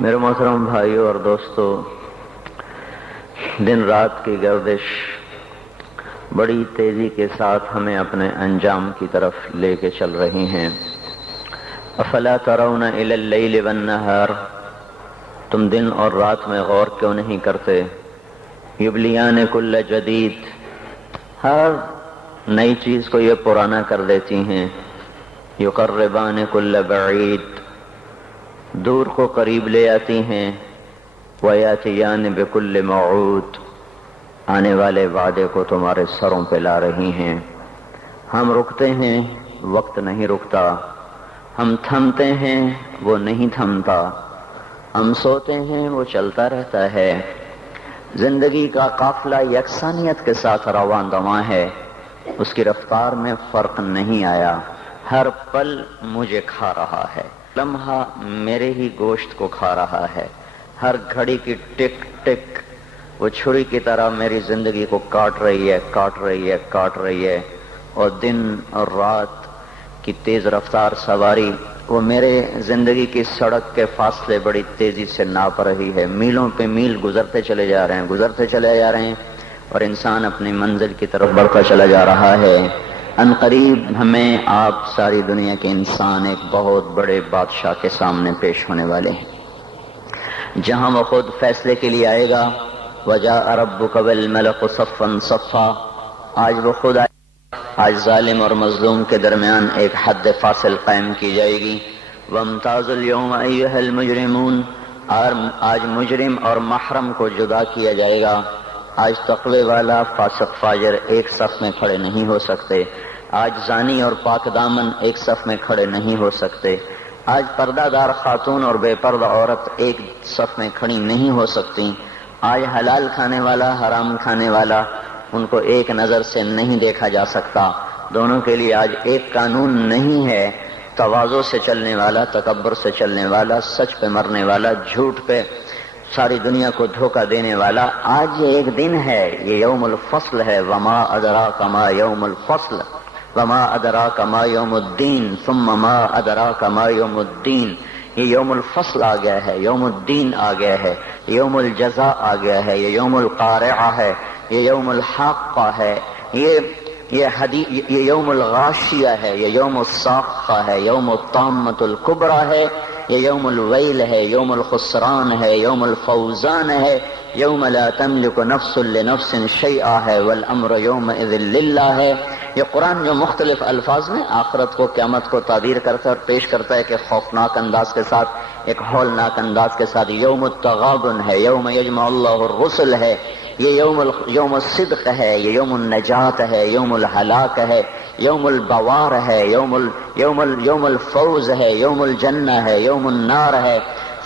میرے محترم بھائیوں اور دوستو، دن رات کی گردش بڑی تیزی کے ساتھ ہمیں اپنے انجام کی طرف لے کے چل رہی ہیں۔ افلا ترون الی اللیل والنہار، تم دن اور رات میں غور کیوں نہیں کرتے؟ یبلیان کل جدید، ہر نئی چیز کو یہ پرانا کر دیتی ہیں۔ یقربان کل بعید، دور کو قریب لے آتی ہیں۔ ویاتیان بکل موعود، آنے والے وعدے کو تمہارے سروں پہ لا رہی ہیں۔ ہم رکتے ہیں، وقت نہیں رکتا۔ ہم تھمتے ہیں، وہ نہیں تھمتا۔ ہم سوتے ہیں، وہ چلتا رہتا ہے۔ زندگی کا قافلہ یکسانیت کے ساتھ رواں دواں ہے، اس کی رفتار میں فرق نہیں آیا۔ ہر پل مجھے کھا رہا ہے، لمحہ میرے ہی گوشت کو کھا رہا ہے۔ ہر گھڑی کی ٹک ٹک وہ چھری کی طرح میری زندگی کو کاٹ رہی ہے، کاٹ رہی ہے، کاٹ رہی ہے۔ اور دن اور رات کی تیز رفتار سواری وہ میرے زندگی کی سڑک کے فاصلے بڑی تیزی سے ناپ رہی ہے۔ میلوں پہ میل گزرتے چلے جا رہے ہیں، گزرتے چلے جا رہے ہیں، اور انسان اپنی منزل کی طرف بڑھتا چلا جا رہا ہے۔ ان قریب ہمیں آپ ساری دنیا کے انسان ایک بہت بڑے بادشاہ کے سامنے پیش ہونے والے ہیں، جہاں وہ خود فیصلے کے لیے آئے گا۔ وجاء ربک والملک صفا صفا، آج وہ خود آئے گا۔ آج ظالم اور مظلوم کے درمیان ایک حد فاصل قائم کی جائے گی۔ وامتازوا اليوم ایھا المجرمون، آج مجرم اور محرم کو جدا کیا جائے گا۔ آج تقوی والا فاسق فاجر ایک صف میں کھڑے نہیں ہو سکتے۔ آج زانی اور پاک دامن ایک صف میں کھڑے نہیں ہو سکتے۔ آج پردہ دار خاتون اور بے پردہ عورت ایک صف میں کھڑی نہیں ہو سکتی۔ آج حلال کھانے والا، حرام کھانے والا، ان کو ایک نظر سے نہیں دیکھا جا سکتا۔ دونوں کے لیے آج ایک قانون نہیں ہے۔ تواضع سے چلنے والا، تکبر سے چلنے والا، سچ پہ مرنے والا، جھوٹ پہ ساری دنیا کو دھوکہ دینے والا، آج یہ ایک دن ہے، یہ یوم الفصل ہے۔ وما ادراک ما یوم الفصل وما ادراک ما یوم الدین ثم ما ادراک ما یوم الدین۔ یہ یوم الفصل آ گیا ہے، یوم الدین آ گیا ہے، یوم الجزاء آ گیا ہے، یہ یوم القارعہ ہے، یہ یوم الحاقہ ہے، یہ یوم الغاشیہ ہے، یہ یوم الصاخہ ہے، یوم الطامۃ الکبریٰ ہے، یہ یوم الویل ہے، یوم الخسران ہے، یوم الفوزان ہے، یوم لا تملک نفس لنفس شیئا ہے، والامر یومئذ للہ ہے۔ یہ قرآن جو مختلف الفاظ میں آخرت کو، قیامت کو تعبیر کرتا ہے اور پیش کرتا ہے کہ خوفناک انداز کے ساتھ، ایک ہولناک انداز کے ساتھ، یوم التغابن ہے، یوم یجمع اللہ الرسل ہے، یہ یوم الصدق ہے، یہ یوم النجات ہے، یوم الہلاک ہے، یوم البوار ہے، یوم الفوز ہے، یوم الجنہ ہے، یوم النار ہے،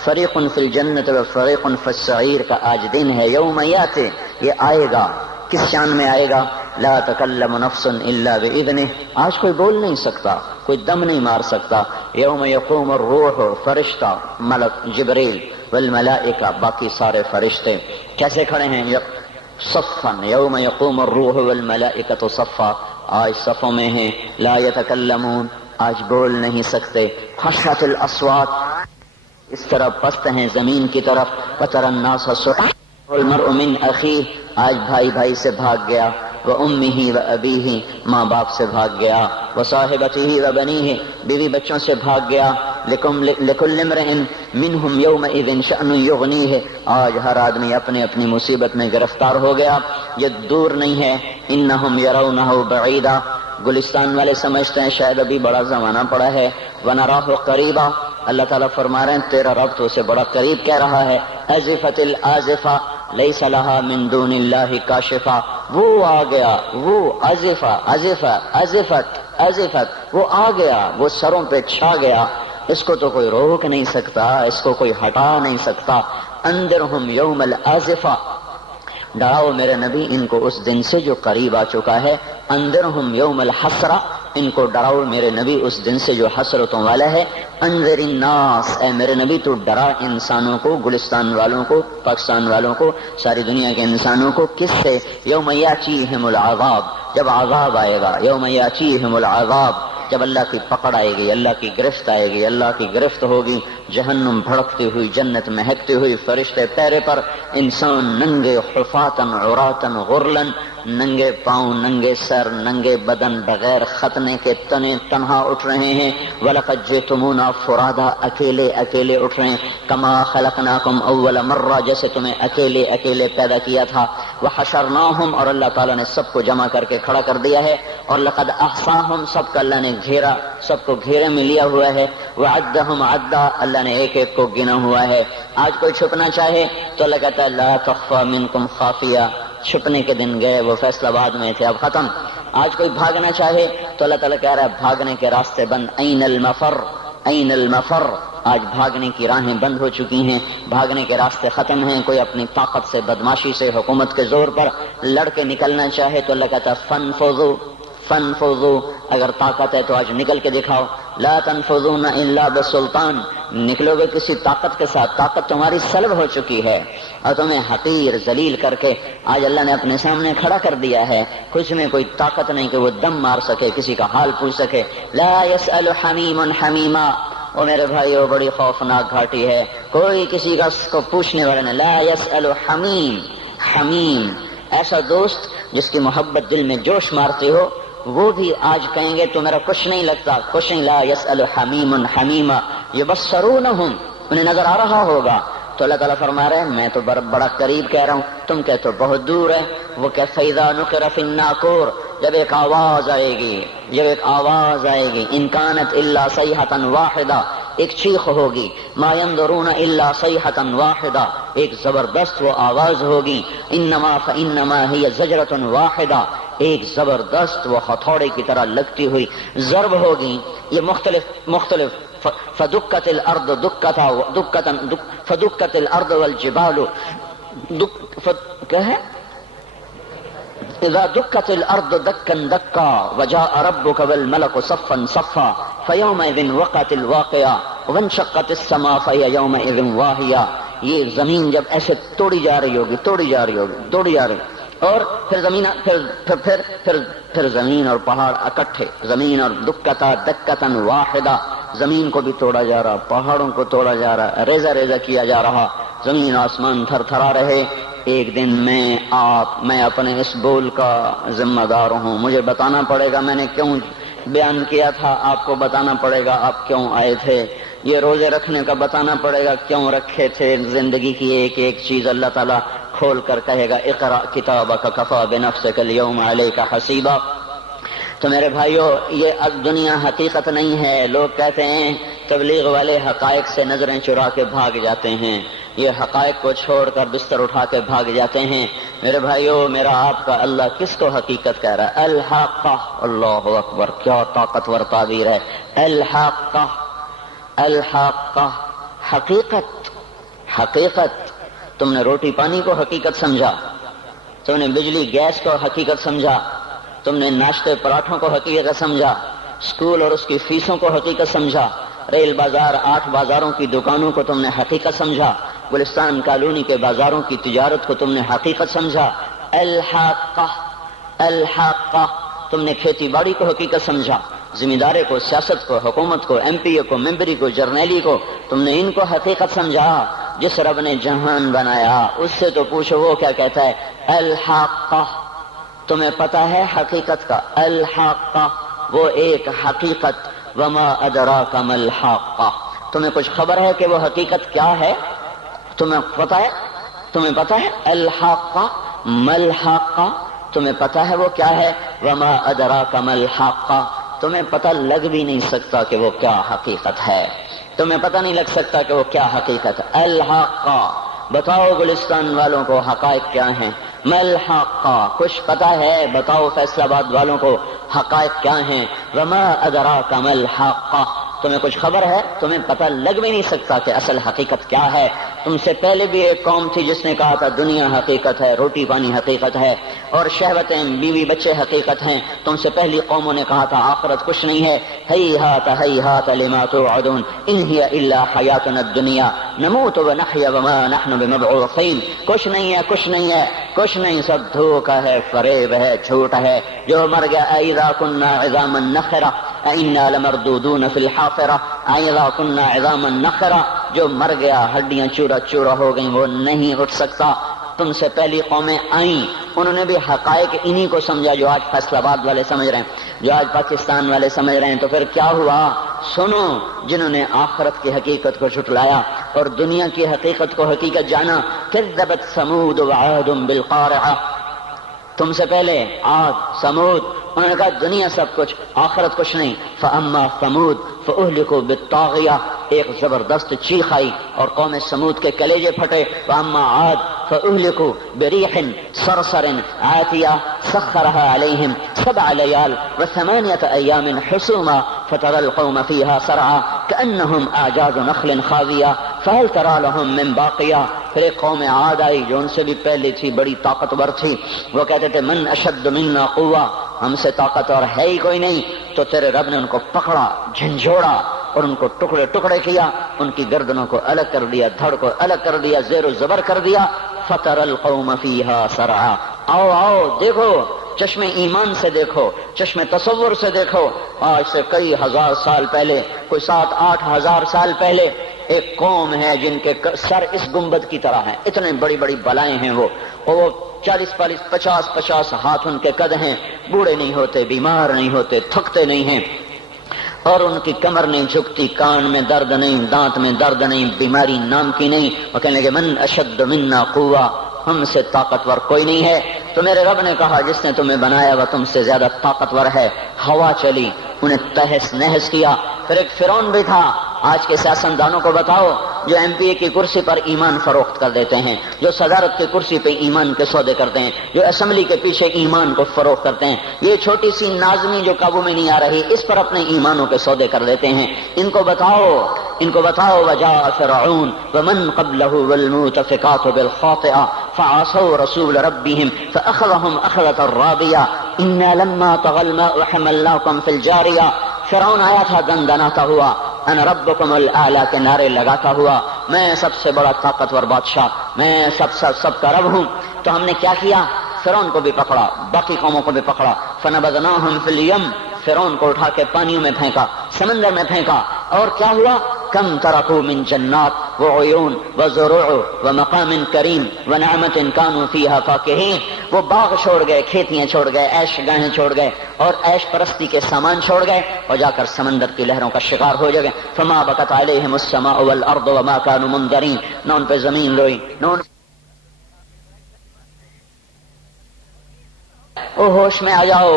فریق فی الجنت و فریق فی السعیر کا آج دن ہے۔ یوم یاتی، یہ آئے گا، کس شان میں آئے گا؟ لا تکلم نفس الا باذنہ، آج کوئی بول نہیں سکتا، کوئی دم نہیں مار سکتا۔ یوم یقوم الروح، فرشتہ، ملک جبریل، والملائکہ، باقی سارے فرشتے کیسے کھڑے ہیں؟ صفا، یوم یقوم الروح والملائکۃ صفا، آج صفوں میں ہیں۔ لا یتکلمون، آج بول نہیں سکتے۔ خشعت الاصوات، اس طرح پست ہیں زمین کی طرف۔ وتری الناس صرعا والمرء من اخیہ، آج بھائی بھائی سے بھاگ گیا۔ وامہ وابیہ، ماں باپ سے بھاگ گیا۔ وصاحبتہ وبنیہ، بیوی بچوں سے بھاگ گیا۔ لکل امرئ منہم یومئذ شأن یغنیہ، آج ہر آدمی اپنی اپنی مصیبت میں گرفتار ہو گیا، یہ دور نہیں ہے۔ انہم یرونہ بعیدا، گلستان والے سمجھتے ہیں شاید ابھی بڑا زمانہ پڑا ہے۔ ونراہ قریبا، اللہ تعالیٰ فرما رہے ہیں تیرا رب تو اسے بڑا قریب کہہ رہا ہے۔ ازفت الازفہ لیس لہا من دون اللہ کاشفہ، وہ آ گیا، وہ ازفت، وہ آ گیا، وہ سروں پہ چھا گیا، اس کو تو کوئی روک نہیں سکتا، اس کو کوئی ہٹا نہیں سکتا۔ انذرہم یوم الازفہ، ڈراؤ میرے نبی ان کو اس دن سے جو قریب آ چکا ہے۔ انذرہم یوم الحسرہ، ان کو ڈراؤ میرے نبی اس دن سے جو حسرتوں والا ہے۔ انذر الناس، اے میرے نبی تو ڈرا انسانوں کو، گلستان والوں کو، پاکستان والوں کو، ساری دنیا کے انسانوں کو، کس سے؟ یوم یاتیہم العذاب، جب عذاب آئے گا۔ یوم یاتیہم العذاب، جب اللہ کی پکڑ آئے گی، اللہ کی گرفت آئے گی، اللہ کی گرفت ہوگی، جہنم بھڑکتی ہوئی، جنت مہکتی ہوئی، فرشتے پیرے پر، انسان ننگے حفاتن عراتن غرلن، ننگے پاؤں، ننگے سر، ننگے بدن، بغیر ختنے کے تنے تنہا اٹھ رہے ہیں۔ وَلَقَدْ جِئْتُمُونَا فُرَادَا، اکیلے اکیلے اٹھ رہے ہیں۔ کما خلقناکم اول مرہ، جیسے تمہیں اکیلے اکیلے پیدا کیا تھا۔ وحشرناہم، اور اللہ تعالیٰ نے سب کو جمع کر کے کھڑا کر دیا ہے۔ اور لقد احصاہم، سب کا اللہ نے گھیرا، سب کو گھیرے میں لیا ہوا ہے۔ وعدہم عدا، اللہ نے ایک ایک کو گنا ہوا ہے۔ آج کوئی چھپنا چاہے تو اللہ کہتا ہے لا تخفى منکم خافیہ، چھپنے کے دن گئے، وہ فیصلہ بعد میں تھے، اب ختم۔ آج کوئی بھاگنا چاہے تو اللہ تعالیٰ کہہ رہا ہے بھاگنے کے راستے بند، این المفر، این المفر، آج بھاگنے کی راہیں بند ہو چکی ہیں، بھاگنے کے راستے ختم ہیں۔ کوئی اپنی طاقت سے، بدماشی سے، حکومت کے زور پر لڑ کے نکلنا چاہے تو اللہ کہتا ہے فنفذوا، فنفذوا، اگر طاقت ہے تو آج نکل کے دکھاؤ۔ لا تنفذون الا بسلطان، نکلو گے کسی طاقت کے ساتھ، طاقت تمہاری سلب ہو چکی ہے اور تمہیں حقیر ذلیل کر کے آج اللہ نے اپنے سامنے کھڑا کر دیا ہے۔ کچھ میں کوئی طاقت نہیں کہ وہ دم مار سکے، کسی کا حال پوچھ سکے۔ لا يسأل حمیم حمیما، وہ میرے بھائیو بڑی خوفناک گھاٹی ہے، کوئی کسی کا اس کو پوچھنے والا نہیں۔ لا يسأل حمیم، حمیم ایسا دوست جس کی محبت دل میں جوش مارتی ہو، وہ بھی آج کہیں گے تو میرا کچھ نہیں لگتا، کچھ نہیں۔ لا يسأل حمیم حمیما یبصرونہم، انہیں نظر آ رہا ہوگا۔ تو اللہ تعالیٰ فرما رہے ہیں میں تو بڑا قریب کہہ رہا ہوں، تم کہتے ہو بہت دور ہے۔ وہ کہ فَإِذَا نُقِرَ فِي النَّاقُورِ، جب ایک آواز آئے گی، جب ایک آواز آئے گی، إِن كَانَتْ إِلَّا صَيْحَةً وَاحِدَةً، ایک چیخ ہوگی، مَا يَنظُرُونَ إِلَّا صَيْحَةً وَاحِدَةً، ایک زبردست وہ آواز ہوگی، إِنَّمَا فَإِنَّمَا هِيَ زَجْرَةٌ وَاحِدَةٌ، ایک زبردست وہ ہتھوڑے کی طرح لگتی ہوئی ضرب ہوگی۔ یہ مختلف فدکت الارض فدکت الارض والجبال کیا ہے؟ اذا دکت الارض دکا دکا وجاء ربك والملك صفا صفا فيومئذ وقعت الواقعة وانشقت السماء فهي يومئذ واهية، یہ زمین جب ایسے توڑی جا رہی ہوگی، توڑی جا رہی ہوگی، توڑی جا رہی، اور پھر زمین اور پہاڑ اکٹھے، زمین اور دکتا دکتا واحدہ، زمین کو بھی توڑا جا رہا، پہاڑوں کو توڑا جا رہا، ریزہ ریزہ کیا جا رہا، زمین آسمان تھر تھرا رہے۔ ایک دن میں اپنے اس بول کا ذمہ دار ہوں، مجھے بتانا پڑے گا میں نے کیوں بیان کیا تھا، آپ کو بتانا پڑے گا آپ کیوں آئے تھے، یہ روزے رکھنے کا بتانا پڑے گا کیوں رکھے تھے، زندگی کی ایک ایک چیز اللہ تعالیٰ کھول کر کہے گا اقرأ کتابک کفی بنفسک اليوم علیک حسیبا۔ تو میرے بھائیو یہ اب دنیا حقیقت نہیں ہے۔ لوگ کہتے ہیں تبلیغ والے حقائق سے نظریں چرا کے بھاگ جاتے ہیں، یہ حقائق کو چھوڑ کر بستر اٹھا کے بھاگ جاتے ہیں۔ میرے بھائیو میرا آپ کا اللہ کس کو حقیقت کہہ رہا ہے؟ الحاقہ، اللہ اکبر، کیا طاقتور تعبیر ہے۔ الحاقہ، الحاقہ، حقیقت، حقیقت۔ تم نے روٹی پانی کو حقیقت سمجھا، تم نے بجلی گیس کو حقیقت سمجھا، تم نے ناشتے پراٹھوں کو حقیقت سمجھا، اسکول اور اس کی فیسوں کو حقیقت سمجھا، ریل بازار 8 بازاروں کی دکانوں کو تم نے حقیقت سمجھا، گلستان کالونی کے بازاروں کی تجارت کو تم نے حقیقت سمجھا۔ الحاقہ، الحاقہ، تم نے کھیتی باڑی کو حقیقت سمجھا، ذمہ دارے کو، سیاست کو، حکومت کو، ایم پی اے کو، ممبری کو، جرنیلی کو، تم نے ان کو حقیقت سمجھا۔ جس رب نے جہان بنایا اس سے تو پوچھو وہ کیا کہتا ہے؟ الحاقہ، تمہیں پتا ہے حقیقت کا؟ الحاقہ، وہ ایک حقیقت۔ وما ادراک ما الحاقہ، تمہیں کچھ خبر ہے کہ وہ حقیقت کیا ہے؟ تمہیں پتا ہے؟ تمہیں پتا ہے الحاقہ ما الحاقہ؟ تمہیں پتا ہے وہ کیا ہے؟ وما ادراک ما الحاقہ، تمہیں پتہ لگ بھی نہیں سکتا کہ وہ کیا حقیقت ہے، تمہیں پتہ نہیں لگ سکتا کہ وہ کیا حقیقت ہے۔ الحاقہ، بتاؤ گلستان والوں کو حقائق کیا ہیں؟ ما الحاقہ، کچھ پتہ ہے؟ بتاؤ فیصل آباد والوں کو حقائق کیا ہیں؟ وما ادراک ما الحاقہ، تمہیں کچھ خبر ہے؟ تمہیں پتہ لگ بھی نہیں سکتا کہ اصل حقیقت کیا ہے۔ تم سے پہلے بھی ایک قوم تھی جس نے کہا تھا دنیا حقیقت ہے، روٹی پانی حقیقت ہے، اور شہوتیں، بیوی بچے حقیقت ہیں۔ تم سے پہلی قوموں نے کہا تھا آخرت کچھ نہیں ہے۔ ہیہات ہیہات لما توعدون ان ہی الا حیاتنا الدنیا نموت ونحیا وما نحن بمبعوثین، کچھ نہیں ہے، کچھ نہیں ہے، کچھ نہیں، سب دھوکہ ہے، فریب ہے، جھوٹ ہے۔ جو مر گیا اذا کنا عظاما نخرہ، انا لمردودون فی الحافرہ اذا كنا عظاما نخرہ، جو مر گیا ہڈیاں چورا چورا ہو گئیں وہ نہیں اٹھ سکتا۔ تم سے پہلی قومیں آئیں، انہوں نے بھی حقائق انہی کو سمجھا جو آج فیصل آباد والے سمجھ رہے ہیں، جو آج پاکستان والے سمجھ رہے ہیں۔ تو پھر کیا ہوا؟ سنو، جنہوں نے آخرت کی حقیقت کو جھٹلایا اور دنیا کی حقیقت کو حقیقت جانا، کذبت ثمود وعاد بالقارعہ، تم سے پہلے عاد ثمود، انہوں نے کہا دنیا سب کچھ آخرت کچھ نہیں۔ فاما ثمود فاہلکوا بالطاغیہ، ایک زبردست چیخ آئی اور قوم ثمود کے کلیجے پھٹے۔ واما عاد فاہلکوا بریح صرصر عاتیہ سخرها علیہم 7 لیال و8 ایام حسوما فترى القوم فیہا سرعا کأنہم اعجاز نخل خاویہ فہل تری لہم من باقیہ۔ پھر ایک قوم عاد آئی جو ان سے بھی پہلے تھی، بڑی طاقتور تھی، وہ کہتے تھے من اشد منا قوہ، ہم سے طاقتور ہے ہی کوئی نہیں۔ تو تیرے رب نے ان کو پکڑا، جھنجھوڑا اور ان کو ٹکڑے ٹکڑے کیا، ان کی گردنوں کو الگ کر دیا، دھڑ کو الگ کر دیا، زیر و زبر کر دیا۔ فتر القوم فیہا سرعا، آؤ آؤ دیکھو، چشم ایمان سے دیکھو، چشم تصور سے دیکھو، آج سے کئی ہزار سال پہلے، کوئی 7-8 ہزار سال پہلے ایک قوم ہے جن کے سر اس گنبد کی طرح ہیں، اتنے بڑی بڑی بلائیں ہیں وہ 40 50 ہاتھ ان کے قد ہیں، بوڑھے نہیں ہوتے، بیمار نہیں ہوتے، تھکتے نہیں ہیں، اور ان کی کمر نہیں جھکتی، کان میں درد نہیں، دانت میں درد نہیں، بیماری نام کی نہیں۔ وہ کہنے لگے من اشد منا قوہ، ہم سے طاقتور کوئی نہیں ہے۔ تو میرے رب نے کہا جس نے تمہیں بنایا وہ تم سے زیادہ طاقتور ہے۔ ہوا چلی، انہیں تہس نہس کیا۔ پھر ایک فرعون بھی تھا۔ آج کے سیاستدانوں کو بتاؤ جو ایم پی اے کی کرسی پر ایمان فروخت کر دیتے ہیں، جو صدارت کی کرسی پہ ایمان کے سودے کرتے ہیں، جو اسمبلی کے پیچھے ایمان کو فروخت کرتے ہیں، یہ چھوٹی سی نازنی جو قابو میں نہیں آ رہی، اس پر اپنے ایمانوں کے سودے کر دیتے ہیں۔ ان کو بتاؤ وجاء فرعون ومن قبلہ والمؤتفقات بالخاطئہ فعصوا رسول ربهم فأخذهم أخذة رابية إنا لما طغى الماء حملناكم في الجارية۔ فرعون آیا تھا دندناتا ہوا، انا ربکم الاعلی کے نعرے لگاتا ہوا، میں سب سے بڑا طاقتور بادشاہ، میں سب کا رب ہوں۔ تو ہم نے کیا کیا؟ فرعون کو بھی پکڑا، باقی قوموں کو بھی پکڑا۔ فنبذناہم فی الیم، فرعون کو اٹھا کے پانیوں میں پھینکا، سمندر میں پھینکا، اور کیا ہوا؟ کم ترکوا من جنات وعیون وزروع ومقام کریم ونعمت کانوا فیہا فاکہین، وہ باغ چھوڑ گئے، کھیتیاں چھوڑ گئے، عیش گاہیں چھوڑ گئے اور عیش پرستی کے سامان چھوڑ گئے، اور جا کر سمندر کی لہروں کا شکار ہو گئے۔ فما بکت علیہم السماء والارض وما كانوا منذرین، نہ ان پہ زمین روئی، نہ ان او ہوش میں آ جاؤ،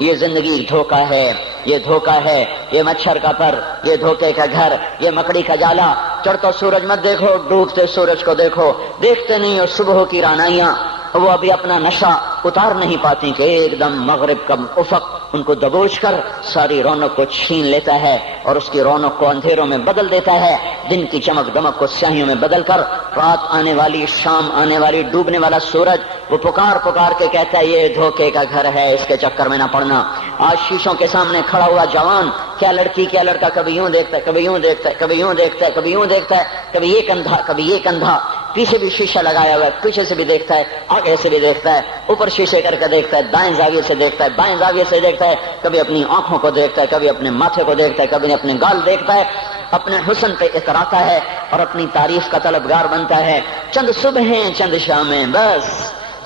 یہ زندگی دھوکہ ہے، یہ دھوکہ ہے، یہ مچھر کا پر، یہ دھوکے کا گھر، یہ مکڑی کا جالا۔ چڑھتا سورج مت دیکھو، ڈوبتے سورج کو دیکھو، دیکھتے نہیں ہو صبح کی رانائیاں، وہ ابھی اپنا نشہ اتار نہیں پاتی کہ ایک دم مغرب کا افق ان کو دبوچ کر ساری رونق کو چھین لیتا ہے اور اس کی رونق کو اندھیروں میں بدل دیتا ہے، دن کی چمک دمک کو سیاہیوں میں بدل کر رات آنے والی، شام آنے والی، ڈوبنے والا سورج وہ پکار کے کہتا ہے یہ دھوکے کا گھر ہے، اس کے چکر میں نہ پڑنا۔ آج شیشوں کے سامنے کھڑا ہوا جوان، کیا لڑکی کیا لڑکا، کبھی یوں دیکھتا ہے، کبھی یوں دیکھتا ہے، کبھی یوں دیکھتا ہے، کبھی یوں دیکھتا ہے، کبھی یہ کندھا کبھی یہ کندھا، پیچھے بھی شیشہ لگایا ہوا ہے، پیچھے سے بھی دیکھتا ہے، آگے سے بھی دیکھتا ہے، اوپر شیشے کر کے دیکھتا ہے، دائیں زاویے سے دیکھتا ہے، بائیں زاویے سے دیکھتا ہے، کبھی اپنی آنکھوں کو دیکھتا ہے، کبھی اپنے ماتھے کو دیکھتا ہے، کبھی اپنے گال دیکھتا ہے، اپنے حسن پہ اتراتا ہے اور اپنی تعریف کا طلبگار بنتا ہے۔ چند صبحیں چند شامیں، بس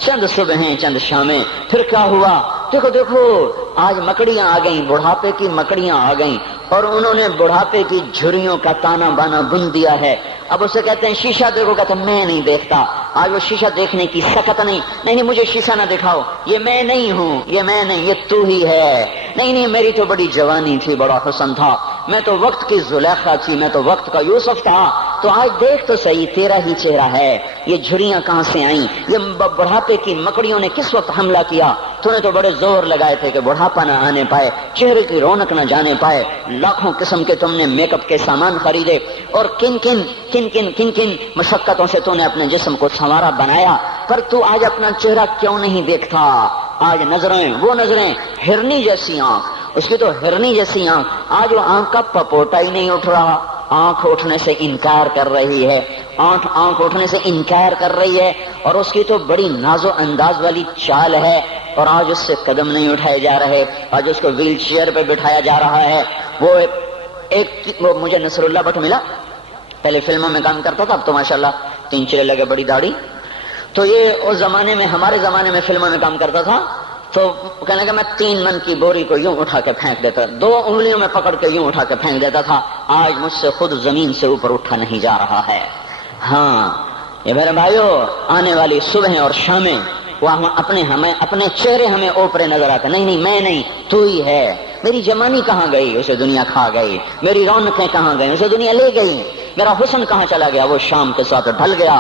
چند صبحیں چند شامیں۔ پھر کیا ہوا؟ دیکھو آج مکڑیاں آ گئیں، بڑھاپے کی مکڑیاں آ گئیں اور انہوں نے بڑھاپے کی جھریوں کا تانا بانا بن دیا ہے۔ اب اسے کہتے ہیں شیشہ دیکھو، کہتا میں نہیں دیکھتا۔ آج وہ شیشہ دیکھنے کی سکت نہیں مجھے شیشہ نہ دکھاؤ، یہ میں نہیں ہوں، یہ میں نہیں، یہ تو ہی ہے۔ نہیں میری تو بڑی جوانی تھی، بڑا حسن تھا، میں تو وقت کی زلیخا تھی، میں تو وقت کا یوسف تھا۔ تو آج دیکھ تو صحیح، تیرا ہی چہرہ ہے، یہ جھریاں کہاں سے آئیں؟ یہ بڑھاپے کی مکڑیوں نے کس وقت حملہ کیا؟ تو نے تو بڑے زور لگائے تھے کہ بڑھاپا نہ آنے پائے، چہرے کی رونق نہ جانے پائے، لاکھوں قسم کے تم نے میک اپ کے سامان خریدے اور کن کن مشقتوں سے تو نے اپنے جسم کو سنوارا بنایا، پر تو آج اپنا چہرہ کیوں نہیں دیکھتا؟ آج نظریں وہ نظریں، ہرنی جیسی آنکھ، اس کی تو ہرنی جیسی آنکھ، آج وہ آنکھ کا پپوٹا ہی نہیں اٹھ رہا، آنکھ اٹھنے سے انکار کر رہی ہے، آنکھ اٹھنے سے انکار کر رہی ہے، اور اس کی تو بڑی ناز و انداز والی چال ہے، اور آج اس سے قدم نہیں اٹھائے جا رہے، آج اس کو ویل چیئر پہ بٹھایا جا رہا ہے۔ وہ مجھے نصر اللہ بٹ ملا، پہلے فلموں میں کام کرتا تھا، اب تو ماشاءاللہ 3 چیلے لگے، بڑی داڑھی۔ تو یہ اس زمانے میں، ہمارے زمانے میں فلموں میں کام کرتا تھا، تو کہنے لگا میں 3 من کی بوری کو یوں اٹھا کے پھینک دیتا، 2 انگلیوں میں پکڑ کے یوں اٹھا کے پھینک دیتا تھا، آج مجھ سے خود زمین سے اوپر اٹھا نہیں جا رہا ہے۔ ہاں یہ میرے بھائیو، آنے والی صبح اور شامیں وہ اپنے چہرے ہمیں اوپرے نظر آتے، نہیں میں نہیں، تو ہی ہے۔ میری جوانی کہاں گئی؟ اسے دنیا کھا گئی۔ میری رونقیں کہاں گئی؟ اسے دنیا لے گئی۔ میرا حسن کہاں چلا گیا؟ وہ شام کے ساتھ ڈھل گیا۔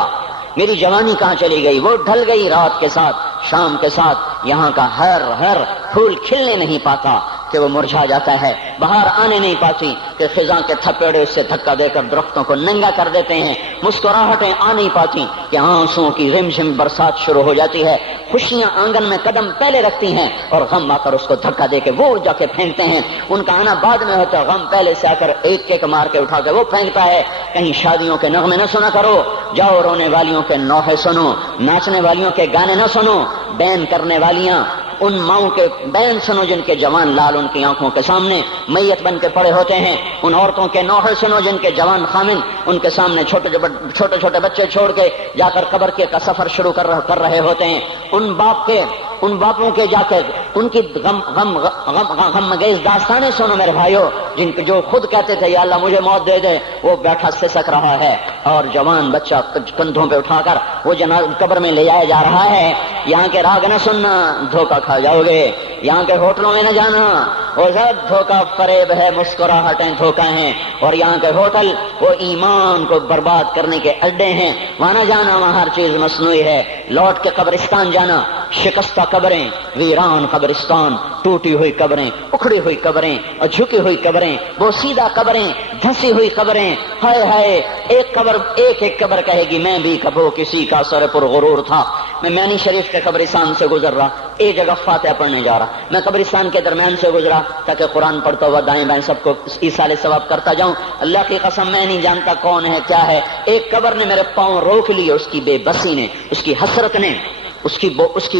میری جوانی کہاں چلی گئی؟ وہ ڈھل گئی رات کے ساتھ، شام کے ساتھ۔ یہاں کا ہر پھول کھلنے نہیں پاتا کہ وہ مرجھا جاتا ہے، بہار آنے نہیں پاتی کہ خزاں کے تھپیڑے سے دھکا دے کر درختوں کو ننگا کر دیتے ہیں، مسکراہٹیں آ نہیں پاتی کہ آنسوؤں کی رمجھم برسات شروع ہو جاتی ہے، خوشیاں آنگن میں قدم پہلے رکھتی ہیں اور غم آ کر اس کو دھکا دے کے وہ جا کے پھینکتے ہیں۔ ان کا آنا بعد میں ہوتا ہے، غم پہلے سے آ کر ایک مار کے اٹھا کے وہ پھینکتا ہے۔ کہیں شادیوں کے نغمے نہ سنا کرو، جاؤ رونے والیوں کے نوحے سنو، ناچنے والیوں کے گانے نہ سنو، بین کرنے والیاں ان ماؤں کے بین سنو جن کے جوان لال ان کی آنکھوں کے سامنے میت بن کے پڑے ہوتے ہیں، ان عورتوں کے نوحے سنو جن کے جوان خامن ان کے سامنے چھوٹے چھوٹے بچے چھوڑ کے جا کر قبر کے کا سفر شروع کر رہے ہوتے ہیں، ان باپوں کے جا کر ان کی غم گیز داستانیں سنو میرے بھائیو، جن کے جو خود کہتے تھے یا اللہ مجھے موت دے دے، وہ بیٹھا سسک رہا ہے اور جوان بچہ کندھوں پہ اٹھا کر وہ قبر میں لے جایا جا رہا ہے۔ یہاں کے راگ نہ سننا، دھوکہ کھا جاؤ گے۔ یہاں کے ہوٹلوں میں نہ جانا، وہ سب دھوکہ فریب ہے، مسکراہٹیں دھوکہ ہیں۔ اور یہاں کے ہوٹل وہ ایمان کو برباد کرنے کے اڈے ہیں، وہاں نہ جانا، وہاں ہر چیز مصنوعی ہے۔ لوٹ کے قبرستان جانا، شکستہ قبریں، ویران قبرستان، ٹوٹی ہوئی قبریں، اکھڑی ہوئی قبریں اور جھکی ہوئی قبریں، بوسیدہ قبریں، دھنسی ہوئی قبریں، ہائے ہائے، ایک قبر کہے گی میں بھی کبھو کسی کا سر پر غرور تھا۔ میں میانی شریف کے قبرستان سے گزر رہا، ایک جگہ فاتحہ پڑھنے جا رہا، میں قبرستان کے درمیان سے گزرا تاکہ قرآن پڑھتا ہوا دائیں بائیں سب کو ایصال ثواب کرتا جاؤں۔ اللہ کی قسم میں نہیں جانتا کون ہے کیا ہے، ایک قبر نے میرے پاؤں روک لیے، اس کی بے بسی نے، اس کی حسرت نے، اس کی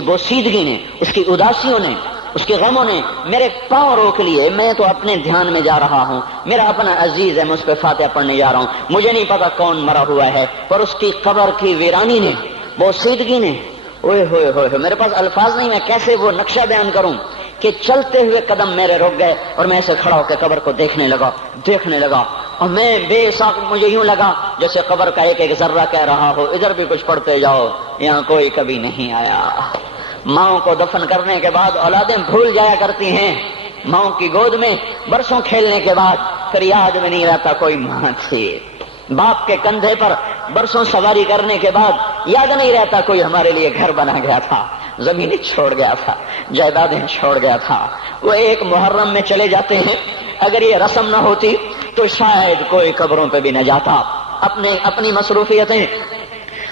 بوسیدگی نے، اس کی اداسیوں نے، اس کے غموں نے میرے پاؤں روک لیے۔ میں تو اپنے دھیان میں جا رہا ہوں، میرا اپنا عزیز ہے، میں اس پہ فاتحہ پڑھنے جا رہا ہوں، مجھے نہیں پتا کون مرا ہوا ہے، پر اس کی قبر کی ویرانی نے، بوسیدگی نے، اوئے ہوئے ہوئے، میرے پاس الفاظ نہیں، میں کیسے وہ نقشہ بیان کروں کہ چلتے ہوئے قدم میرے رک گئے اور میں ایسے کھڑا ہو کے قبر کو دیکھنے لگا اور میں بے ساکھ، مجھے یوں لگا جیسے قبر کا ایک ذرہ کہہ رہا ہو ادھر بھی کچھ پڑھتے جاؤ، یہاں کوئی کبھی نہیں آیا۔ ماؤں کو دفن کرنے کے بعد اولادیں بھول جایا کرتی ہیں، ماؤں کی گود میں برسوں کھیلنے کے بعد پھر یاد میں نہیں رہتا کوئی ماں تھی، باپ کے کندھے پر برسوں سواری کرنے کے بعد یاد نہیں رہتا کوئی ہمارے لیے گھر بنا گیا تھا، زمینیں چھوڑ گیا تھا، جائیدادیں چھوڑ گیا تھا۔ وہ ایک محرم میں چلے جاتے ہیں، اگر یہ رسم نہ ہوتی تو شاید کوئی قبروں پہ بھی نہ جاتا۔ اپنی مصروفیتیں،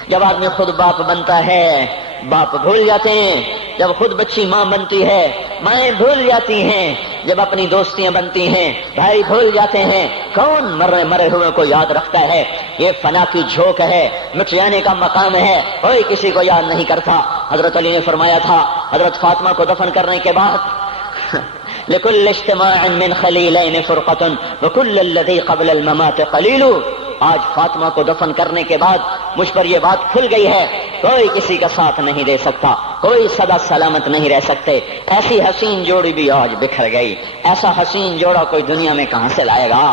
جب آدمی خود باپ بنتا ہے باپ بھول جاتے ہیں، جب خود بچی ماں بنتی ہے مائیں بھول جاتی ہیں، جب اپنی دوستیاں بنتی ہیں بھائی بھول جاتے ہیں، کون مرے ہوئے کو یاد رکھتا ہے؟ یہ فنا کی جھوک ہے، مٹ جانے کا مقام ہے، کوئی کسی کو یاد نہیں کرتا۔ حضرت علی نے فرمایا تھا حضرت فاطمہ کو دفن کرنے کے بعد لكل اجتماع من خليلين فرقة وكل الذي قبل الممات قليل۔ آج فاطمہ کو دفن کرنے کے بعد مجھ پر یہ بات کھل گئی ہے، کوئی کسی کا ساتھ نہیں دے سکتا، کوئی سدا سلامت نہیں رہ سکتے۔ ایسی حسین جوڑی بھی آج بکھر گئی، ایسا حسین جوڑا کوئی دنیا میں کہاں سے لائے گا،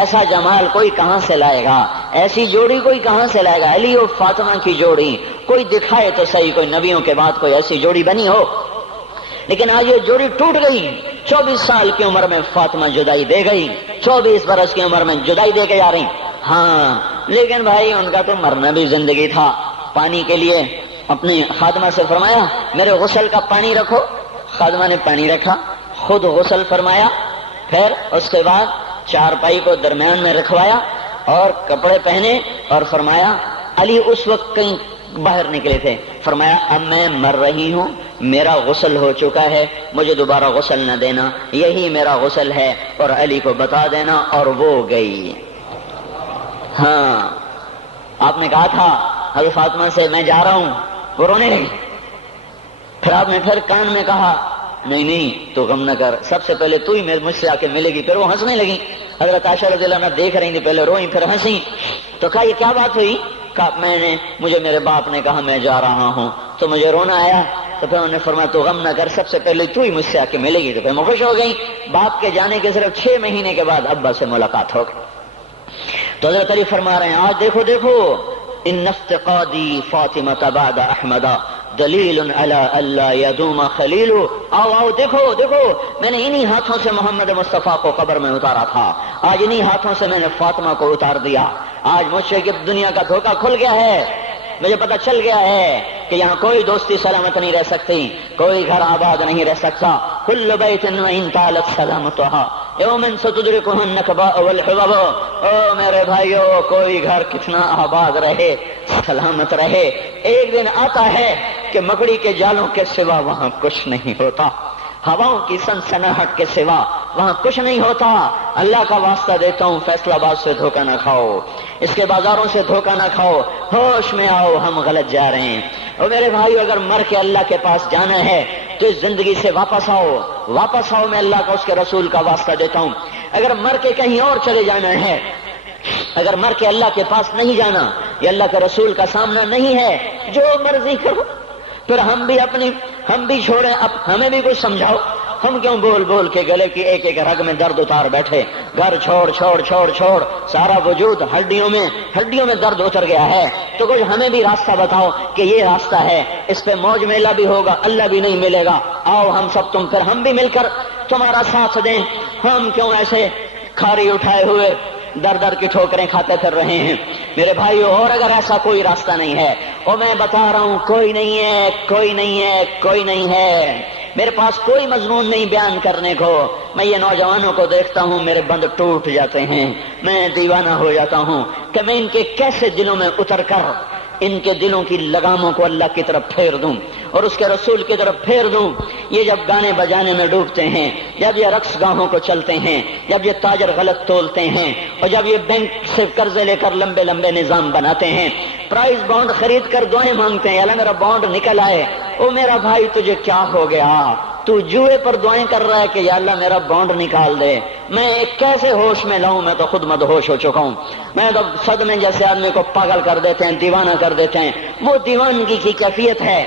ایسا جمال کوئی کہاں سے لائے گا، ایسی جوڑی کوئی کہاں سے لائے گا؟ علی اور فاطمہ کی جوڑی کوئی دکھائے تو صحیح، کوئی نبیوں کے بعد کوئی ایسی جوڑی بنی ہو، لیکن آج یہ جوڑی ٹوٹ گئی۔ 24 سال کی عمر میں فاطمہ جدائی دے گئی، 24 برس کی عمر میں جدائی دے کے جا رہی۔ ہاں لیکن بھائی ان کا تو مرنا بھی زندگی تھا۔ پانی کے لیے اپنی خادمہ سے فرمایا میرے غسل کا پانی رکھو، خادمہ نے پانی رکھا، خود غسل فرمایا، پھر اس کے بعد چارپائی کو درمیان میں رکھوایا اور کپڑے پہنے اور فرمایا، علی اس وقت کہیں باہر نکلے تھے، فرمایا اب میں مر رہی ہوں، میرا غسل ہو چکا ہے، مجھے دوبارہ غسل نہ دینا، یہی میرا غسل ہے اور علی کو بتا دینا، اور وہ گئی۔ ہاں آپ نے کہا تھا حضرت فاطمہ سے میں جا رہا ہوں، وہ رونے لگی، پھر آپ نے پھر کان میں کہا نہیں نہیں تو غم نہ کر، سب سے پہلے تو ہی مجھ سے آ کے ملے گی۔ پھر وہ ہنسنے لگی، حضرت عائشہ رضی اللہ عنہا دیکھ رہی تھی، پہلے روئی پھر ہنسی۔ تو کہا یہ کیا بات ہوئی؟ کہا مجھے میرے باپ نے کہا میں جا رہا ہوں تو مجھے رونا آیا، تو پھر انہوں نے فرمایا تو غم نہ کر، سب سے پہلے تو ہی مجھ سے آ کے ملے گی۔ تو پھر میں خوش ہو گئی۔ باپ کے جانے کے صرف 6 مہینے کے بعد ابا سے ملاقات ہو گئی۔ تو حضرت علی فرما رہے ہیں آج دیکھو دیکھو ان افتقادی فاطمہ بعد احمد دلیل علی اللہ یدوم خلیل، آؤ آؤ دیکھو دیکھو میں نے انہی ہاتھوں سے محمد مصطفیٰ کو قبر میں اتارا تھا، آج انہی ہاتھوں سے میں نے فاطمہ کو اتار دیا۔ آج مجھ سے دنیا کا دھوکہ کھل گیا ہے، مجھے پتہ چل گیا ہے کہ یہاں کوئی دوستی سلامت نہیں رہ سکتی، کوئی گھر آباد نہیں رہ سکتا۔ کل بیت وان طالت سلامتها یوم ستدرکہ النکباء والحباب، او میرے بھائیو کوئی گھر کتنا آباد رہے سلامت رہے، ایک دن آتا ہے کہ مکڑی کے جالوں کے سوا وہاں کچھ نہیں ہوتا، ہواؤں کی سنسناہٹ کے سوا وہاں کچھ نہیں ہوتا۔ اللہ کا واسطہ دیتا ہوں فیصلہ آباد سے دھوکہ نہ کھاؤ، اس کے بازاروں سے دھوکہ نہ کھاؤ، ہوش میں آؤ ہم غلط جا رہے ہیں۔ اور میرے بھائیو اگر مر کے اللہ کے پاس جانا ہے تو اس زندگی سے واپس آؤ، واپس آؤ، میں اللہ کا اس کے رسول کا واسطہ دیتا ہوں۔ اگر مر کے کہیں اور چلے جانا ہے، اگر مر کے اللہ کے پاس نہیں جانا یا اللہ کے رسول کا سامنا نہیں ہے، جو مرضی کرو، پھر ہم بھی چھوڑیں، اب ہمیں بھی کچھ سمجھاؤ، ہم کیوں بول بول کے گلے کی ایک ایک رگ میں درد اتار بیٹھے، گھر چھوڑ چھوڑ چھوڑ چھوڑ، سارا وجود ہڈیوں میں درد اتر گیا ہے، تو کچھ ہمیں بھی راستہ بتاؤ کہ یہ راستہ ہے، اس پہ موج میلہ بھی ہوگا، اللہ بھی نہیں ملے گا، آؤ ہم سب تم پھر ہم بھی مل کر تمہارا ساتھ دیں، ہم کیوں ایسے کھاری اٹھائے ہوئے در در کی ٹھوکریں کھاتے پھر رہے ہیں۔ میرے بھائیو اور اگر ایسا کوئی راستہ نہیں ہے، اور میں بتا رہا ہوں کوئی نہیں ہے، کوئی نہیں ہے، کوئی نہیں ہے، میرے پاس کوئی مضمون نہیں بیان کرنے کو، میں یہ نوجوانوں کو دیکھتا ہوں میرے بند ٹوٹ جاتے ہیں، میں دیوانہ ہو جاتا ہوں کہ میں ان کے کیسے دلوں میں اتر کر ان کے دلوں کی لگاموں کو اللہ کی طرف پھیر دوں اور اس کے رسول کی طرف پھیر دوں۔ یہ جب گانے بجانے میں ڈوبتے ہیں، جب یہ رقص گاہوں کو چلتے ہیں، جب یہ تاجر غلط تولتے ہیں، اور جب یہ بینک سے قرضے لے کر لمبے لمبے نظام بناتے ہیں، پرائز بانڈ خرید کر دعائیں مانگتے ہیں اللہ میرا بانڈ نکل آئے، او میرا بھائی تجھے کیا ہو گیا؟ تو جوئے پر دعائیں کر رہا ہے کہ یا اللہ میرا بانڈ نکال دے، میں کیسے ہوش میں لاؤں؟ میں تو خود مدہوش ہو چکا ہوں، میں تو صدمے جیسے آدمی کو پاگل کر دیتے ہیں، دیوانہ کر دیتے ہیں۔ وہ دیوانگی کی کیفیت ہے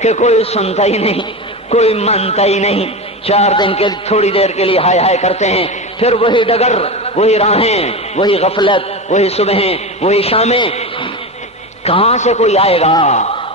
کہ کوئی سنتا ہی نہیں، کوئی مانتا ہی نہیں، 4 دن کے تھوڑی دیر کے لیے ہائے ہائے کرتے ہیں، پھر وہی ڈگر، وہی راہیں، وہی غفلت، وہی صبحیں، وہی شامیں۔ کہاں سے کوئی آئے گا؟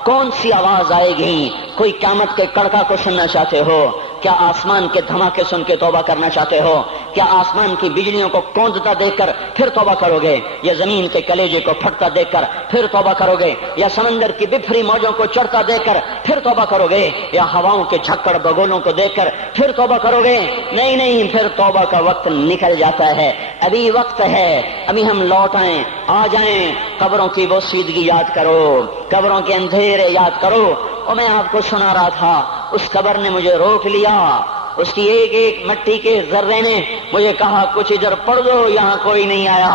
کون سی آواز آئے گی؟ کوئی قیامت کے کڑکا کو سننا چاہتے ہو؟ کیا آسمان کے دھماکے سن کے توبہ کرنا چاہتے ہو؟ کیا آسمان کی بجلیوں کو کونجتا دیکھ کر پھر توبہ کرو گے؟ یا زمین کے کلیجے کو پھٹتا دیکھ کر پھر توبہ کرو گے؟ یا سمندر کی بفری موجوں کو چڑھتا دیکھ کر پھر توبہ کرو گے؟ یا ہواؤں کے جھکڑ بگولوں کو دیکھ کر پھر توبہ کرو گے؟ نہیں نہیں، پھر توبہ کا وقت نکل جاتا ہے، ابھی وقت ہے، ابھی ہم لوٹ آئیں، آ جائیں، قبروں کی وہ سیدگی یاد کرو، قبروں کے اندھیرے یاد کرو۔ اور میں آپ کو سنا رہا تھا، اس قبر نے مجھے روک لیا، اس کی ایک ایک مٹی کے ذرے نے مجھے کہا کچھ ادھر پڑھ دو، یہاں کوئی نہیں آیا،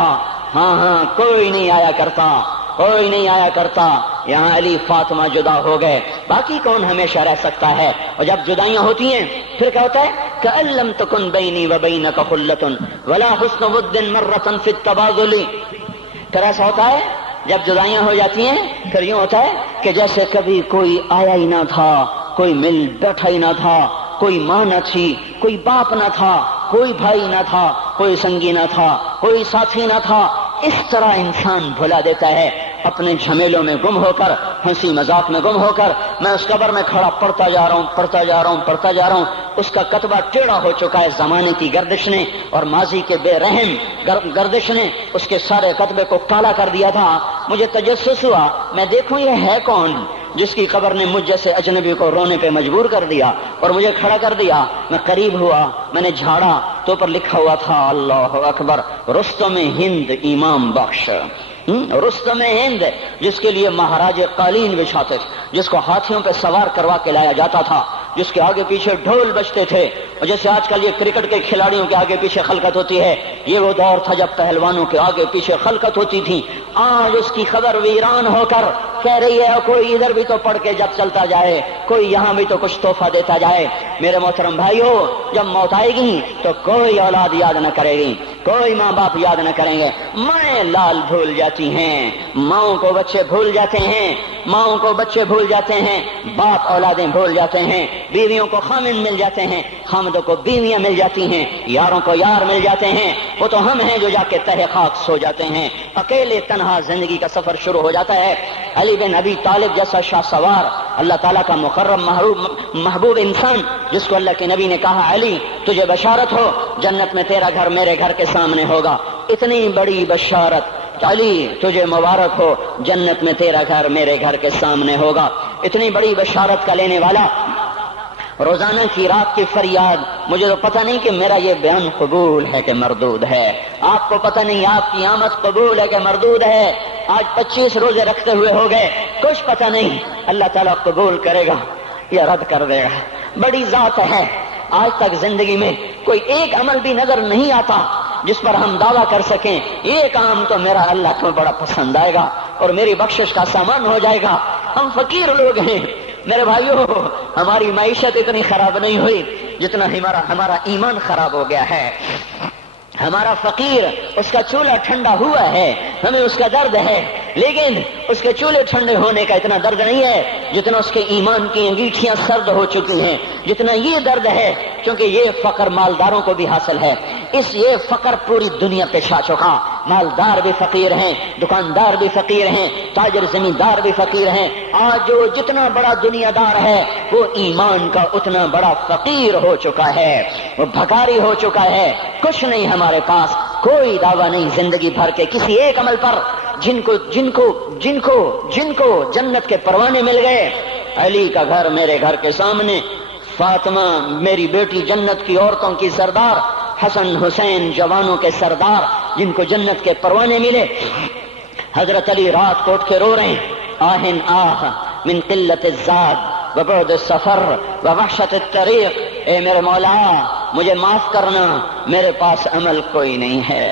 ہاں کوئی نہیں آیا کرتا، کوئی نہیں آیا کرتا، یہاں علی فاطمہ جدا ہو گئے، باقی کون ہمیشہ رہ سکتا ہے؟ اور جب جدائیاں ہوتی ہیں پھر کیا ہوتا ہے؟ کأن لم تکن بینی وبینک خلۃ ولا حسن ود مرۃ فی التباذل۔ پھر ایسا ہوتا ہے جب جدائیاں ہو جاتی ہیں پھر یوں ہوتا ہے کہ جیسے کبھی کوئی آیا ہی نہ تھا، کوئی مل بیٹھا ہی نہ تھا، کوئی ماں نہ تھی، کوئی باپ نہ تھا، کوئی بھائی نہ تھا، کوئی سنگی نہ تھا، کوئی ساتھی نہ تھا۔ اس طرح انسان بھلا دیتا ہے اپنے جھمیلوں میں گم ہو کر، ہنسی مذاق میں گم ہو کر۔ میں اس قبر میں کھڑا پڑھتا جا رہا ہوں، پڑھتا جا رہا ہوں، پڑھتا جا رہا ہوں، اس کا کتبہ ٹیڑھا ہو چکا ہے زمانے کی گردش نے اور ماضی کے بے رحم گردش نے اس کے سارے کتبے کو کالا کر دیا تھا۔ مجھے تجسس ہوا، میں دیکھوں یہ ہے کون جس کی قبر نے مجھ جیسے اجنبی کو رونے پہ مجبور کر دیا اور مجھے کھڑا کر دیا۔ میں قریب ہوا، میں نے جھاڑا تو پر لکھا ہوا تھا اللہ اکبر، رستم ہند امام بخش۔ رستم ہند جس کے لیے مہاراج قالین بچھاتے تھے، جس کو ہاتھیوں پہ سوار کروا کے لایا جاتا تھا، جس کے آگے پیچھے ڈھول بجتے تھے، اور جیسے آج کل یہ کرکٹ کے کھلاڑیوں کے آگے پیچھے خلقت ہوتی ہے، یہ وہ دور تھا جب پہلوانوں کے آگے پیچھے خلقت ہوتی تھی۔ آج اس کی خبر ویران ہو کر کہہ رہی ہے کوئی ادھر بھی تو پڑھ کے جب چلتا جائے، کوئی یہاں بھی تو کچھ تحفہ دیتا جائے۔ میرے محترم بھائیو، جب موت آئے گی تو کوئی اولاد یاد نہ کرے گی، کوئی ماں باپ یاد نہ کریں گے، مائیں لال بھول جاتی ہیں، ماؤں کو بچے بھول جاتے ہیں، ماؤں کو بچے بھول جاتے ہیں، باپ اولادیں بھول جاتے ہیں، بیویوں کو خامن مل جاتے ہیں، خامدوں کو بیویاں مل جاتی ہیں، یاروں کو یار مل جاتے ہیں، وہ تو ہم ہیں جو جا کے تہہ خاک سو جاتے ہیں، اکیلے تنہا زندگی کا سفر شروع ہو جاتا ہے۔ علی بن ابی طالب جیسا شاہ سوار، اللہ تعالیٰ کا مقرب محبوب انسان، جس کو اللہ کے نبی نے کہا علی تجھے بشارت ہو، جنت میں تیرا گھر میرے گھر کے سامنے ہوگا، اتنی بڑی بشارت، علی تجھے مبارک ہو، جنت میں تیرا گھر میرے گھر کے سامنے ہوگا، اتنی بڑی بشارت کا لینے والا، روزانہ کی رات کی فریاد، مجھے تو پتہ نہیں کہ میرا یہ بیان قبول ہے کہ مردود ہے، آپ کو پتہ نہیں آپ کی آمد قبول ہے کہ مردود ہے، آج 25 روزے رکھتے ہوئے ہو گئے، کچھ پتہ نہیں اللہ تعالیٰ قبول کرے گا یا رد کر دے گا، بڑی ذات ہے۔ آج تک زندگی میں کوئی ایک عمل بھی نظر نہیں آتا جس پر ہم دعویٰ کر سکیں یہ کام تو میرا اللہ کو بڑا پسند آئے گا اور میری بخشش کا سامان ہو جائے گا۔ ہم فقیر لوگ ہیں میرے بھائیو، ہماری معیشت اتنی خراب نہیں ہوئی جتنا ہمارا ایمان خراب ہو گیا ہے۔ ہمارا فقیر، اس کا چولہا ٹھنڈا ہوا ہے، ہمیں اس کا درد ہے، لیکن اس کے چولہے ٹھنڈے ہونے کا اتنا درد نہیں ہے جتنا اس کے ایمان کی انگیٹھیاں سرد ہو چکی ہیں، جتنا یہ درد ہے، کیونکہ یہ فقر مالداروں کو بھی حاصل ہے، یہ فقر پوری دنیا پہ چھا چکا، مالدار بھی فقیر ہیں، دکاندار بھی فقیر ہیں، تاجر زمیندار بھی فقیر ہیں، آج جو جتنا بڑا دنیا دار ہے وہ ایمان کا اتنا بڑا فقیر ہو چکا ہے، وہ بھکاری ہو چکا ہے، کچھ نہیں ہمارے پاس، کوئی دعویٰ نہیں زندگی بھر کے کسی ایک عمل پر، جن کو جنت کے پروانے مل گئے، علی کا گھر میرے گھر کے سامنے، فاطمہ میری بیٹی جنت کی عورتوں کی سردار، حسن حسین جوانوں کے سردار جن کو جنت کے پروانے ملے، حضرت علی رات کو اٹھ کے رو رہے ہیں، آہن آہ من قلت الزاد وبعد السفر ووحشت الطریق، اے میرے مولا مجھے معاف کرنا، میرے پاس عمل کوئی نہیں ہے،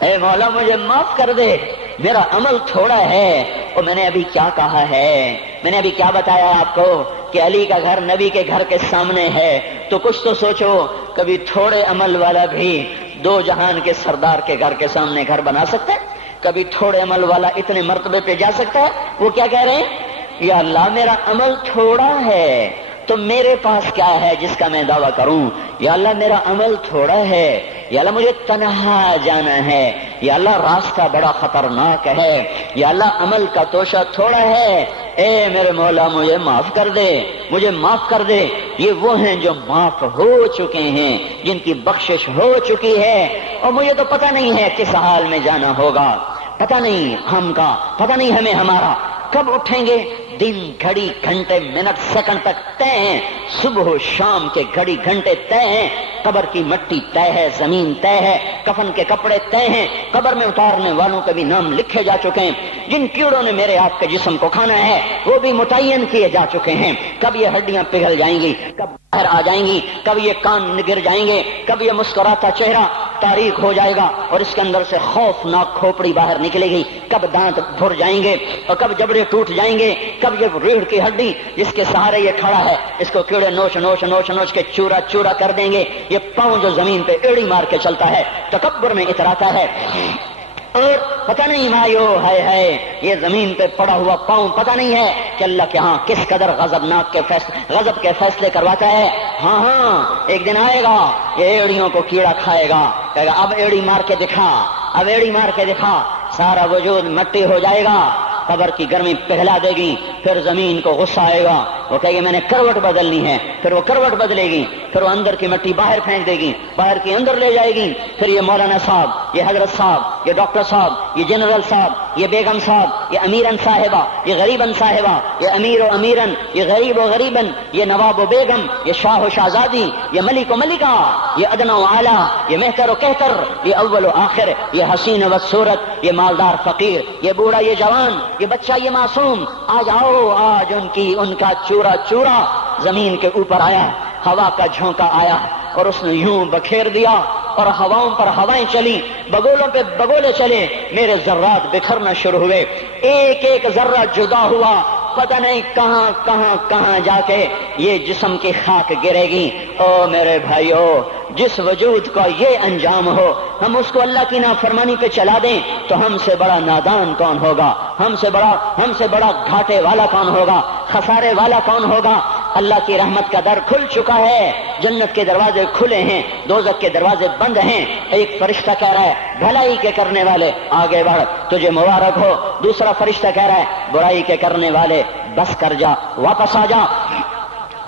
اے مولا مجھے معاف کر دے، میرا عمل تھوڑا ہے، اور میں نے ابھی کیا کہا ہے، میں نے ابھی کیا بتایا آپ کو کہ علی کا گھر نبی کے گھر کے سامنے ہے، تو کچھ تو سوچو، کبھی تھوڑے عمل والا بھی دو جہان کے سردار کے گھر کے سامنے گھر بنا سکتا ہے؟ کبھی تھوڑے عمل والا اتنے مرتبے پہ جا سکتا ہے؟ وہ کیا کہہ رہے ہیں؟ یا اللہ میرا عمل تھوڑا ہے تو میرے پاس کیا ہے جس کا میں دعویٰ کروں، یا اللہ میرا عمل تھوڑا ہے، یا اللہ مجھے تنہا جانا ہے، یا اللہ راستہ بڑا خطرناک ہے، یا اللہ عمل کا توشہ تھوڑا ہے، اے میرے مولا مجھے معاف کر دے، مجھے معاف کر دے۔ یہ وہ ہیں جو معاف ہو چکے ہیں، جن کی بخشش ہو چکی ہے، اور مجھے تو پتہ نہیں ہے کس حال میں جانا ہوگا، پتہ نہیں ہم کا، پتہ نہیں ہمیں ہمارا کب اٹھیں گے، دن گھڑی گھنٹے منٹ سیکنڈ تک طے ہیں، صبح و شام کے گھڑی گھنٹے طے ہیں، قبر کی مٹی طے ہے، زمین طے ہے، کفن کے کپڑے طے ہیں، قبر میں اتارنے والوں کے بھی نام لکھے جا چکے ہیں، جن کیڑوں نے میرے آپ کے جسم کو کھانا ہے وہ بھی متعین کیے جا چکے ہیں، کب یہ ہڈیاں پگھل جائیں گی، کب باہر آ جائیں گی، کب یہ کان گر جائیں گے، کب یہ مسکراتا چہرہ تاریک ہو جائے گا اور اس کے اندر سے خوفناک کھوپڑی باہر نکلے گی، کب دانت بھر جائیں گے اور کب جبڑے ٹوٹ جائیں گے، کب یہ ریڑھ کی ہڈی جس کے سہارے یہ کھڑا ہے اس کو کیڑے نوچ نوچ نوچ نوچ کے چورا چورا کر دیں گے، یہ پاؤں جو زمین پہ ایڑی مار کے چلتا ہے تکبر میں اتراتا ہے، اور پتہ نہیں مایو ہے یہ زمین پہ پڑا ہوا پاؤں پتہ نہیں ہے کہ اللہ کے ہاں کس قدر غضب کے فیصلے کرواتا ہے۔ ہاں ایک دن آئے گا یہ ایڑیوں کو کیڑا کھائے گا، کہے گا اب ایڑی مار کے دکھا، اب ایڑی مار کے دکھا، سارا وجود مٹی ہو جائے گا، قبر کی گرمی پگھلا دے گی، پھر زمین کو غصہ آئے گا، وہ کہے گی میں نے کروٹ بدلنی ہے، پھر وہ کروٹ بدلے گی، پھر وہ اندر کی مٹی باہر پھینک دے گی، باہر کی اندر لے جائے گی، پھر یہ مولانا صاحب، یہ حضرت صاحب، یہ ڈاکٹر صاحب، یہ جنرل صاحب، یہ بیگم صاحب، یہ امیرن صاحبہ، یہ غریبن صاحبہ، یہ امیر و امیرن، یہ غریب و غریبن، یہ نواب و بیگم، یہ شاہ و شہزادی، یہ ملک و ملکہ، یہ ادنا و اعلیٰ، یہ مہتر و کہتر، یہ اول و آخر، یہ حسین و صورت، یہ مالدار فقیر، یہ بوڑھا یہ جوان، یہ بچہ یہ معصوم، آج آؤ، آج ان کا چورا چورا زمین کے اوپر آیا، ہوا کا جھونکا آیا اور اس نے یوں بکھیر دیا اور ہواؤں پر ہوائیں چلی، بگولوں پہ بگولے چلے، میرے ذرات بکھرنا شروع ہوئے، ایک ایک ذرہ جدا ہوا پتہ نہیں کہاں کہاں کہاں جا کے یہ جسم کی خاک گرے گی۔ او میرے بھائیو، جس وجود کا یہ انجام ہو، ہم اس کو اللہ کی نافرمانی پہ چلا دیں تو ہم سے بڑا نادان کون ہوگا، ہم سے بڑا گھاٹے والا کون ہوگا، خسارے والا کون ہوگا۔ اللہ کی رحمت کا در کھل چکا ہے، جنت کے دروازے کھلے ہیں، دوزخ کے دروازے بند ہیں۔ ایک فرشتہ کہہ رہا ہے بھلائی کے کرنے والے آگے بڑھ، تجھے مبارک ہو۔ دوسرا فرشتہ کہہ رہا ہے برائی کے کرنے والے بس کر جا، واپس آ جا۔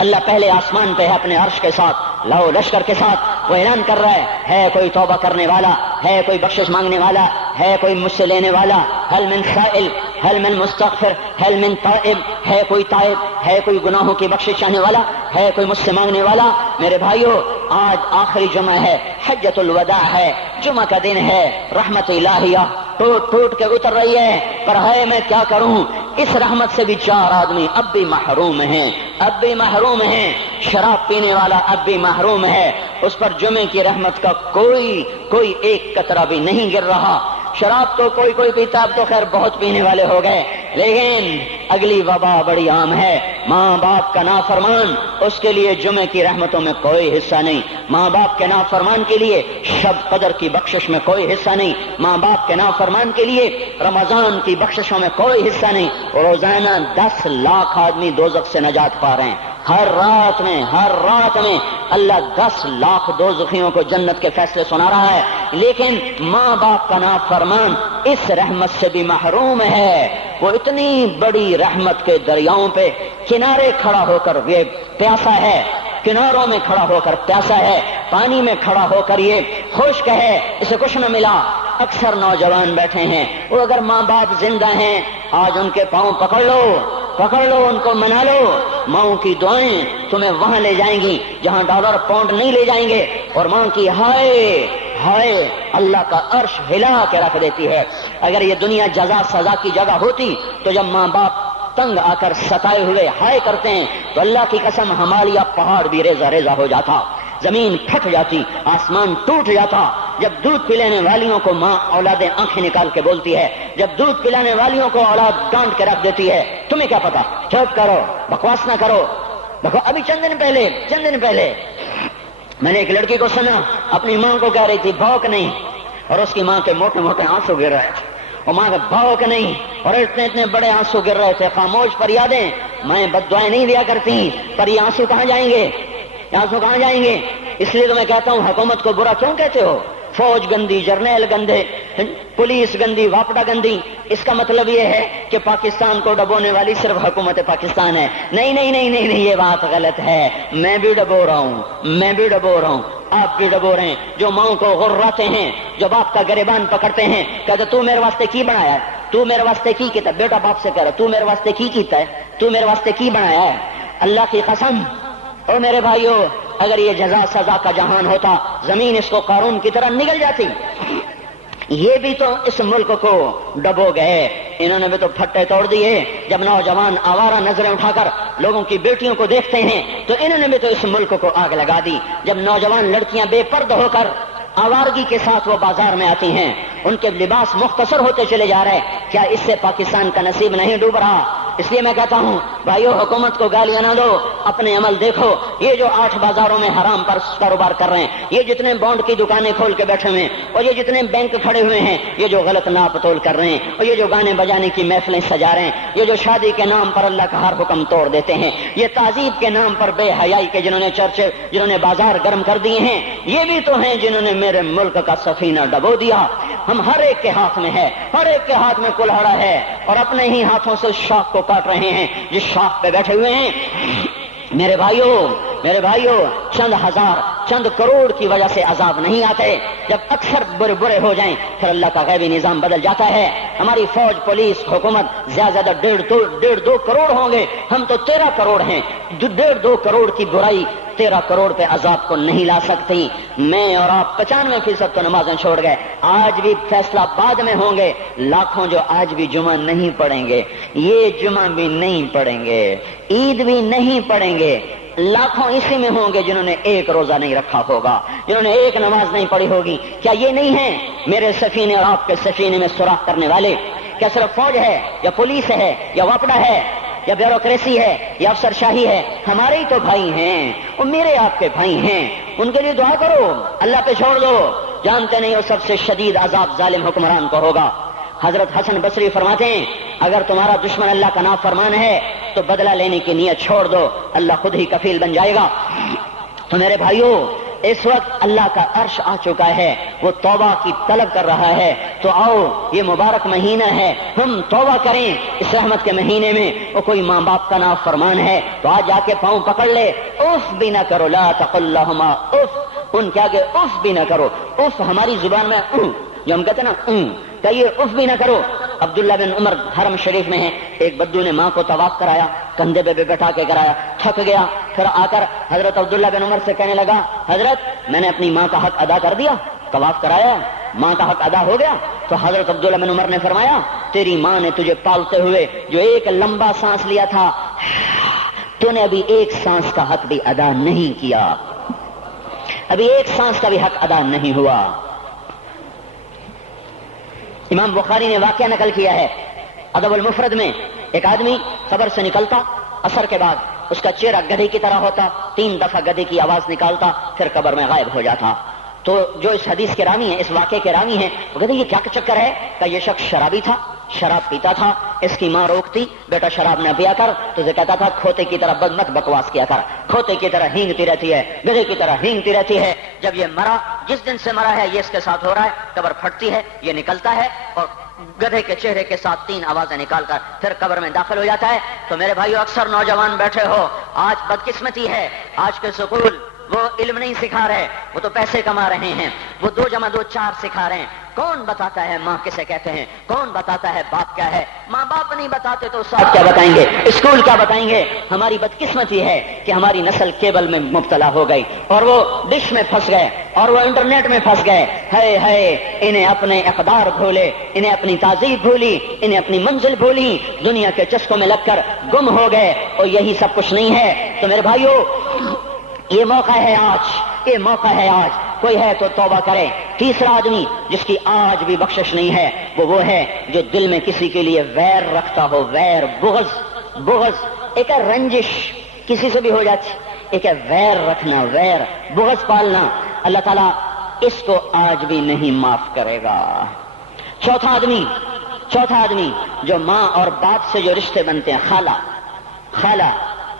اللہ پہلے آسمان پہ ہے اپنے عرش کے ساتھ، لاؤ لشکر کے ساتھ، وہ اعلان کر رہا ہے کوئی توبہ کرنے والا، ہے کوئی بخشش مانگنے والا، ہے کوئی مجھ سے لینے والا، هل من سائل، هل من مستغفر، هل من تائب، ہے کوئی تائب، ہے کوئی گناہوں کی بخشش چاہنے والا، ہے کوئی مجھ سے مانگنے والا۔ میرے بھائیو، آج آخری جمعہ ہے، حجۃ الوداع ہے، جمعہ کا دن ہے، رحمت الہیہ ٹوٹ ٹوٹ کے اتر رہی ہے، پر ہے میں کیا کروں، اس رحمت سے بھی 4 آدمی اب بھی محروم ہیں، اب بھی محروم ہیں۔ شراب پینے والا اب بھی محروم ہے، اس پر جمعے کی رحمت کا کوئی ایک قطرہ بھی نہیں گر رہا۔ شراب تو کوئی پیتا، اب تو خیر بہت پینے والے ہو گئے، لیکن اگلی وبا بڑی عام ہے، ماں باپ کا نافرمان، اس کے لیے جمعے کی رحمتوں میں کوئی حصہ نہیں، ماں باپ کے نافرمان کے لیے شب قدر کی بخشش میں کوئی حصہ نہیں، ماں باپ کے نافرمان کے لیے رمضان کی بخششوں میں کوئی حصہ نہیں۔ روزانہ 10 لاکھ آدمی دوزخ سے نجات پا رہے ہیں، ہر رات میں اللہ 10 لاکھ دوزخیوں کو جنت کے فیصلے سنا رہا ہے، لیکن ماں باپ کا نافرمان اس رحمت سے بھی محروم ہے۔ وہ اتنی بڑی رحمت کے دریاؤں پہ کنارے کھڑا ہو کر یہ پیاسا ہے، کناروں میں کھڑا ہو کر پیاسا ہے، پانی میں کھڑا ہو کر یہ خشک ہے، اسے کچھ نہ ملا۔ اکثر نوجوان بیٹھے ہیں، وہ اگر ماں باپ زندہ ہیں آج ان کے پاؤں پکڑ لو، ان کو منا لو، ماں کی دعائیں تمہیں وہاں لے جائیں گی جہاں ڈالر پاؤنڈ نہیں لے جائیں گے، اور ماں کی ہائے اللہ کا عرش ہلا کے رکھ دیتی ہے۔ اگر یہ دنیا جزا سزا کی جگہ ہوتی تو جب ماں باپ تنگ آ کر ستائے ہوئے ہائے کرتے ہیں تو اللہ کی قسم ہمالیہ پہاڑ بھی ریزہ ریزہ ہو جاتا، زمین پھٹ جاتی، آسمان ٹوٹ جاتا۔ جب دودھ پلانے والیوں کو ماں اولادیں آنکھیں نکال کے بولتی ہے، جب دودھ پلانے والیوں کو اولاد ڈانٹ کے رکھ دیتی ہے، تمہیں کیا پتا، چپ کرو، بکواس نہ کرو۔ دیکھو ابھی چند دن پہلے میں نے ایک لڑکی کو سنا، اپنی ماں کو کہہ رہی تھی بھوک نہیں، اور اس کی ماں کے موٹے موٹے آنسو گر رہے تھے، اور ماں کا بھوک نہیں، اور اتنے بڑے آنسو گر رہے تھے۔ خاموش فریادیں، میں بد دعائیں نہیں دیا کرتی، پر یہ آنسو کہاں جائیں گے؟ اس لیے تو میں کہتا ہوں حکومت کو برا کیوں کہتے ہو؟ فوج گندی، جرنیل گندے، پولیس گندی، واپڈا گندی، اس کا مطلب یہ ہے کہ پاکستان کو ڈبونے والی صرف حکومت پاکستان ہے۔ نہیں، یہ بات غلط ہے، میں بھی ڈبو رہا ہوں، آپ بھی ڈبو رہے ہیں۔ جو ماں کو غراتے ہیں، جو باپ کا گریبان پکڑتے ہیں، کہتے تو میرے واسطے کی بنایا ہے، تو میرے واسطے کی کیتا ہے، بیٹا باپ سے کہہ رہا تو میرے واسطے کی کیتا ہے، تو میرے واسطے کی بنایا ہے۔ اللہ کی قسم، اور میرے بھائیو، اگر یہ جزا سزا کا جہان ہوتا، زمین اس کو قارون کی طرح نگل جاتی۔ یہ بھی تو اس ملک کو ڈبو گئے، انہوں نے بھی تو پھٹے توڑ دیے۔ جب نوجوان آوارہ نظریں اٹھا کر لوگوں کی بیٹیوں کو دیکھتے ہیں تو انہوں نے بھی تو اس ملک کو آگ لگا دی۔ جب نوجوان لڑکیاں بے پرد ہو کر آوارگی کے ساتھ وہ بازار میں آتی ہیں، ان کے لباس مختصر ہوتے چلے جا رہے، کیا اس سے پاکستان کا نصیب نہیں ڈوب رہا؟ اس لیے میں کہتا ہوں بھائیو، حکومت کو گالیاں نہ دو، اپنے عمل دیکھو۔ یہ جو 8 بازاروں میں حرام پر کاروبار کر رہے ہیں، یہ جتنے بانڈ کی دکانیں کھول کے بیٹھے ہوئے ہیں، اور یہ جتنے بینک کھڑے ہوئے ہیں، یہ جو غلط ناپ تول کر رہے ہیں، اور یہ جو گانے بجانے کی محفلیں سجا رہے ہیں، یہ جو شادی کے نام پر اللہ کا ہر حکم توڑ دیتے ہیں، یہ تعذیب کے نام پر بے حیائی کے جنہوں نے بازار گرم کر دیے ہیں، یہ بھی تو ہیں جنہوں نے میرے ملک کا سفینہ ڈبو دیا۔ ہم ہر ایک کے ہاتھ میں ہے، ہر ایک کے ہاتھ میں کلہاڑا ہے، اور اپنے ہی ہاتھوں سے شاخ کو کاٹ رہے ہیں جس شاخ پہ بیٹھے ہوئے ہیں۔ میرے بھائیوں، چند ہزار، چند کروڑ کی وجہ سے عذاب نہیں آتے، جب اکثر برے ہو جائیں پھر اللہ کا غیبی نظام بدل جاتا ہے۔ ہماری فوج، پولیس، حکومت زیادہ 1.5-2 کروڑ ہوں گے، ہم تو 13 کروڑ ہیں۔ 1.5-2 کروڑ کی برائی 13 کروڑ پہ عذاب کو نہیں لا سکتی۔ میں اور آپ 95% تو نمازیں چھوڑ گئے، آج بھی فیصلہ بعد میں ہوں گے۔ لاکھوں جو آج بھی جمعہ نہیں پڑھیں گے، یہ جمعہ بھی نہیں پڑھیں گے، عید بھی نہیں پڑھیں گے، لاکھوں اسی میں ہوں گے جنہوں نے ایک روزہ نہیں رکھا ہوگا، جنہوں نے ایک نماز نہیں پڑھی ہوگی۔ کیا یہ نہیں ہے میرے سفینے اور آپ کے سفینے میں سوراخ کرنے والے؟ کیا صرف فوج ہے یا پولیس ہے یا واپڈا ہے؟ یا بیوروکریسی ہے یا افسر شاہی ہے، ہمارے ہی تو بھائی ہیں، وہ میرے آپ کے بھائی ہیں، ان کے لیے دعا کرو، اللہ پہ چھوڑ دو، جانتے نہیں وہ سب سے شدید عذاب ظالم حکمران کو ہوگا۔ حضرت حسن بصری فرماتے ہیں اگر تمہارا دشمن اللہ کا نافرمان ہے تو بدلہ لینے کی نیت چھوڑ دو، اللہ خود ہی کفیل بن جائے گا۔ تو میرے بھائیوں، اس وقت اللہ کا عرش آ چکا ہے، وہ توبہ کی طلب کر رہا ہے، تو آؤ یہ مبارک مہینہ ہے، ہم توبہ کریں اس رحمت کے مہینے میں۔ وہ کوئی ماں باپ کا نافرمان ہے تو آج جا کے پاؤں پکڑ لے، اف بھی نہ کرو، لا تقل لہما اف، ان کے آگے اف بھی نہ کرو۔ اف ہماری زبان میں جو ہم کہتے ہیں نا کہیے، اف بھی نہ کرو۔ عبداللہ بن عمر حرم شریف میں ہے، ایک بدو نے ماں کو طواف کرایا، کندھے پہ بٹھا کے کرایا، تھک گیا، پھر آ کر حضرت عبداللہ بن عمر سے کہنے لگا حضرت میں نے اپنی ماں کا حق ادا کر دیا، طواف کرایا، ماں کا حق ادا ہو گیا؟ تو حضرت عبداللہ بن عمر نے فرمایا تیری ماں نے تجھے پالتے ہوئے جو ایک لمبا سانس لیا تھا، تو نے ابھی ایک سانس کا حق بھی ادا نہیں کیا، ابھی ایک سانس کا بھی حق ادا نہیں ہوا۔ امام بخاری نے واقعہ نقل کیا ہے ادب المفرد میں، ایک آدمی قبر سے نکلتا، عصر کے بعد اس کا چہرہ گدھے کی طرح ہوتا، 3 دفعہ گدھے کی آواز نکالتا، پھر قبر میں غائب ہو جاتا۔ تو جو اس حدیث کے راوی ہیں، اس واقعے کے راوی ہیں، وہ کہتے ہیں یہ کیا چکر ہے؟ کہ یہ شخص شرابی تھا، شراب پیتا تھا، اس کی ماں روکتی بیٹا شراب نہ پیا کر، تو اسے کہتا تھا کھوتے کی طرح مت بکواس کیا کر، کھوتے کی طرح ہینگتی رہتی ہے، گدھے کی طرح ہینگتی رہتی ہے۔ جب یہ مرا، جس دن سے مرا ہے یہ اس کے ساتھ ہو رہا ہے، قبر پھٹتی ہے، یہ نکلتا ہے اور گدھے کے چہرے کے ساتھ 3 آوازیں نکال کر پھر قبر میں داخل ہو جاتا ہے۔ تو میرے بھائیو، اکثر نوجوان بیٹھے ہو، آج بدقسمتی ہے، آج کے سکول وہ علم نہیں سکھا رہے، وہ تو پیسے کما رہے ہیں، وہ 2 + 2 4 سکھا رہے ہیں۔ کون بتاتا ہے ماں کسے کہتے ہیں؟ کون بتاتا ہے باپ کیا ہے؟ ماں باپ نہیں بتاتے تو استاد کیا بتائیں گے؟ اسکول کیا بتائیں گے؟ ہماری بدقسمتی ہے کہ ہماری نسل کیبل میں مبتلا ہو گئی اور وہ ڈش میں پھنس گئے اور وہ انٹرنیٹ میں پھنس گئے۔ ہے انہیں اپنے اقدار بھولے، انہیں اپنی تہذیب بھولی، انہیں اپنی منزل بھولی، دنیا کے چسکوں میں لگ کر گم ہو گئے، اور یہی سب کچھ نہیں ہے۔ تو میرے بھائیو، یہ موقع ہے آج، یہ موقع ہے آج، کوئی ہے تو توبہ کرے۔ تیسرا آدمی جس کی آج بھی بخشش نہیں ہے وہ ہے جو دل میں کسی کے لیے ویر رکھتا ہو، ویر، بغض، ایک ہے رنجش، کسی سے بھی ہو جاتی، ایک ہے ویر رکھنا، ویر، بغض پالنا، اللہ تعالیٰ اس کو آج بھی نہیں معاف کرے گا۔ چوتھا آدمی جو ماں اور باپ سے جو رشتے بنتے ہیں، خالہ،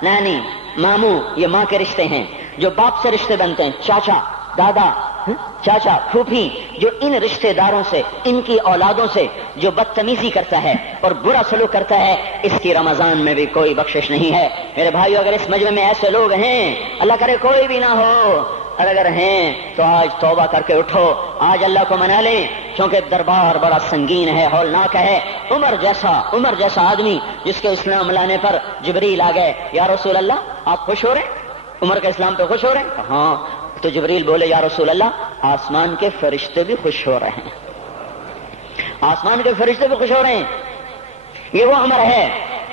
نانی، ماموں، یہ ماں کے رشتے ہیں۔ جو باپ سے رشتے بنتے ہیں، چاچا، دادا، چاچا، پھوپھی، جو ان رشتے داروں سے، ان کی اولادوں سے جو بدتمیزی کرتا ہے اور برا سلوک کرتا ہے، اس کی رمضان میں بھی کوئی بخشش نہیں ہے۔ میرے بھائیو، اگر اس مجمع میں ایسے لوگ ہیں، اللہ کرے کوئی بھی نہ ہو، اور اگر ہیں تو آج توبہ کر کے اٹھو، آج اللہ کو منا لیں، کیونکہ دربار بڑا سنگین ہے، ہولناک ہے۔ عمر جیسا آدمی جس کے اسلام لانے پر جبریل آ گئے، یا رسول اللہ آپ خوش ہو رہے ہیں؟ عمر کے اسلام پہ خوش ہو رہے ہیں؟ ہاں۔ تو جبریل بولے یا رسول اللہ آسمان کے فرشتے بھی خوش ہو رہے ہیں، آسمان کے فرشتے بھی خوش ہو رہے ہیں۔ یہ وہ عمر ہے۔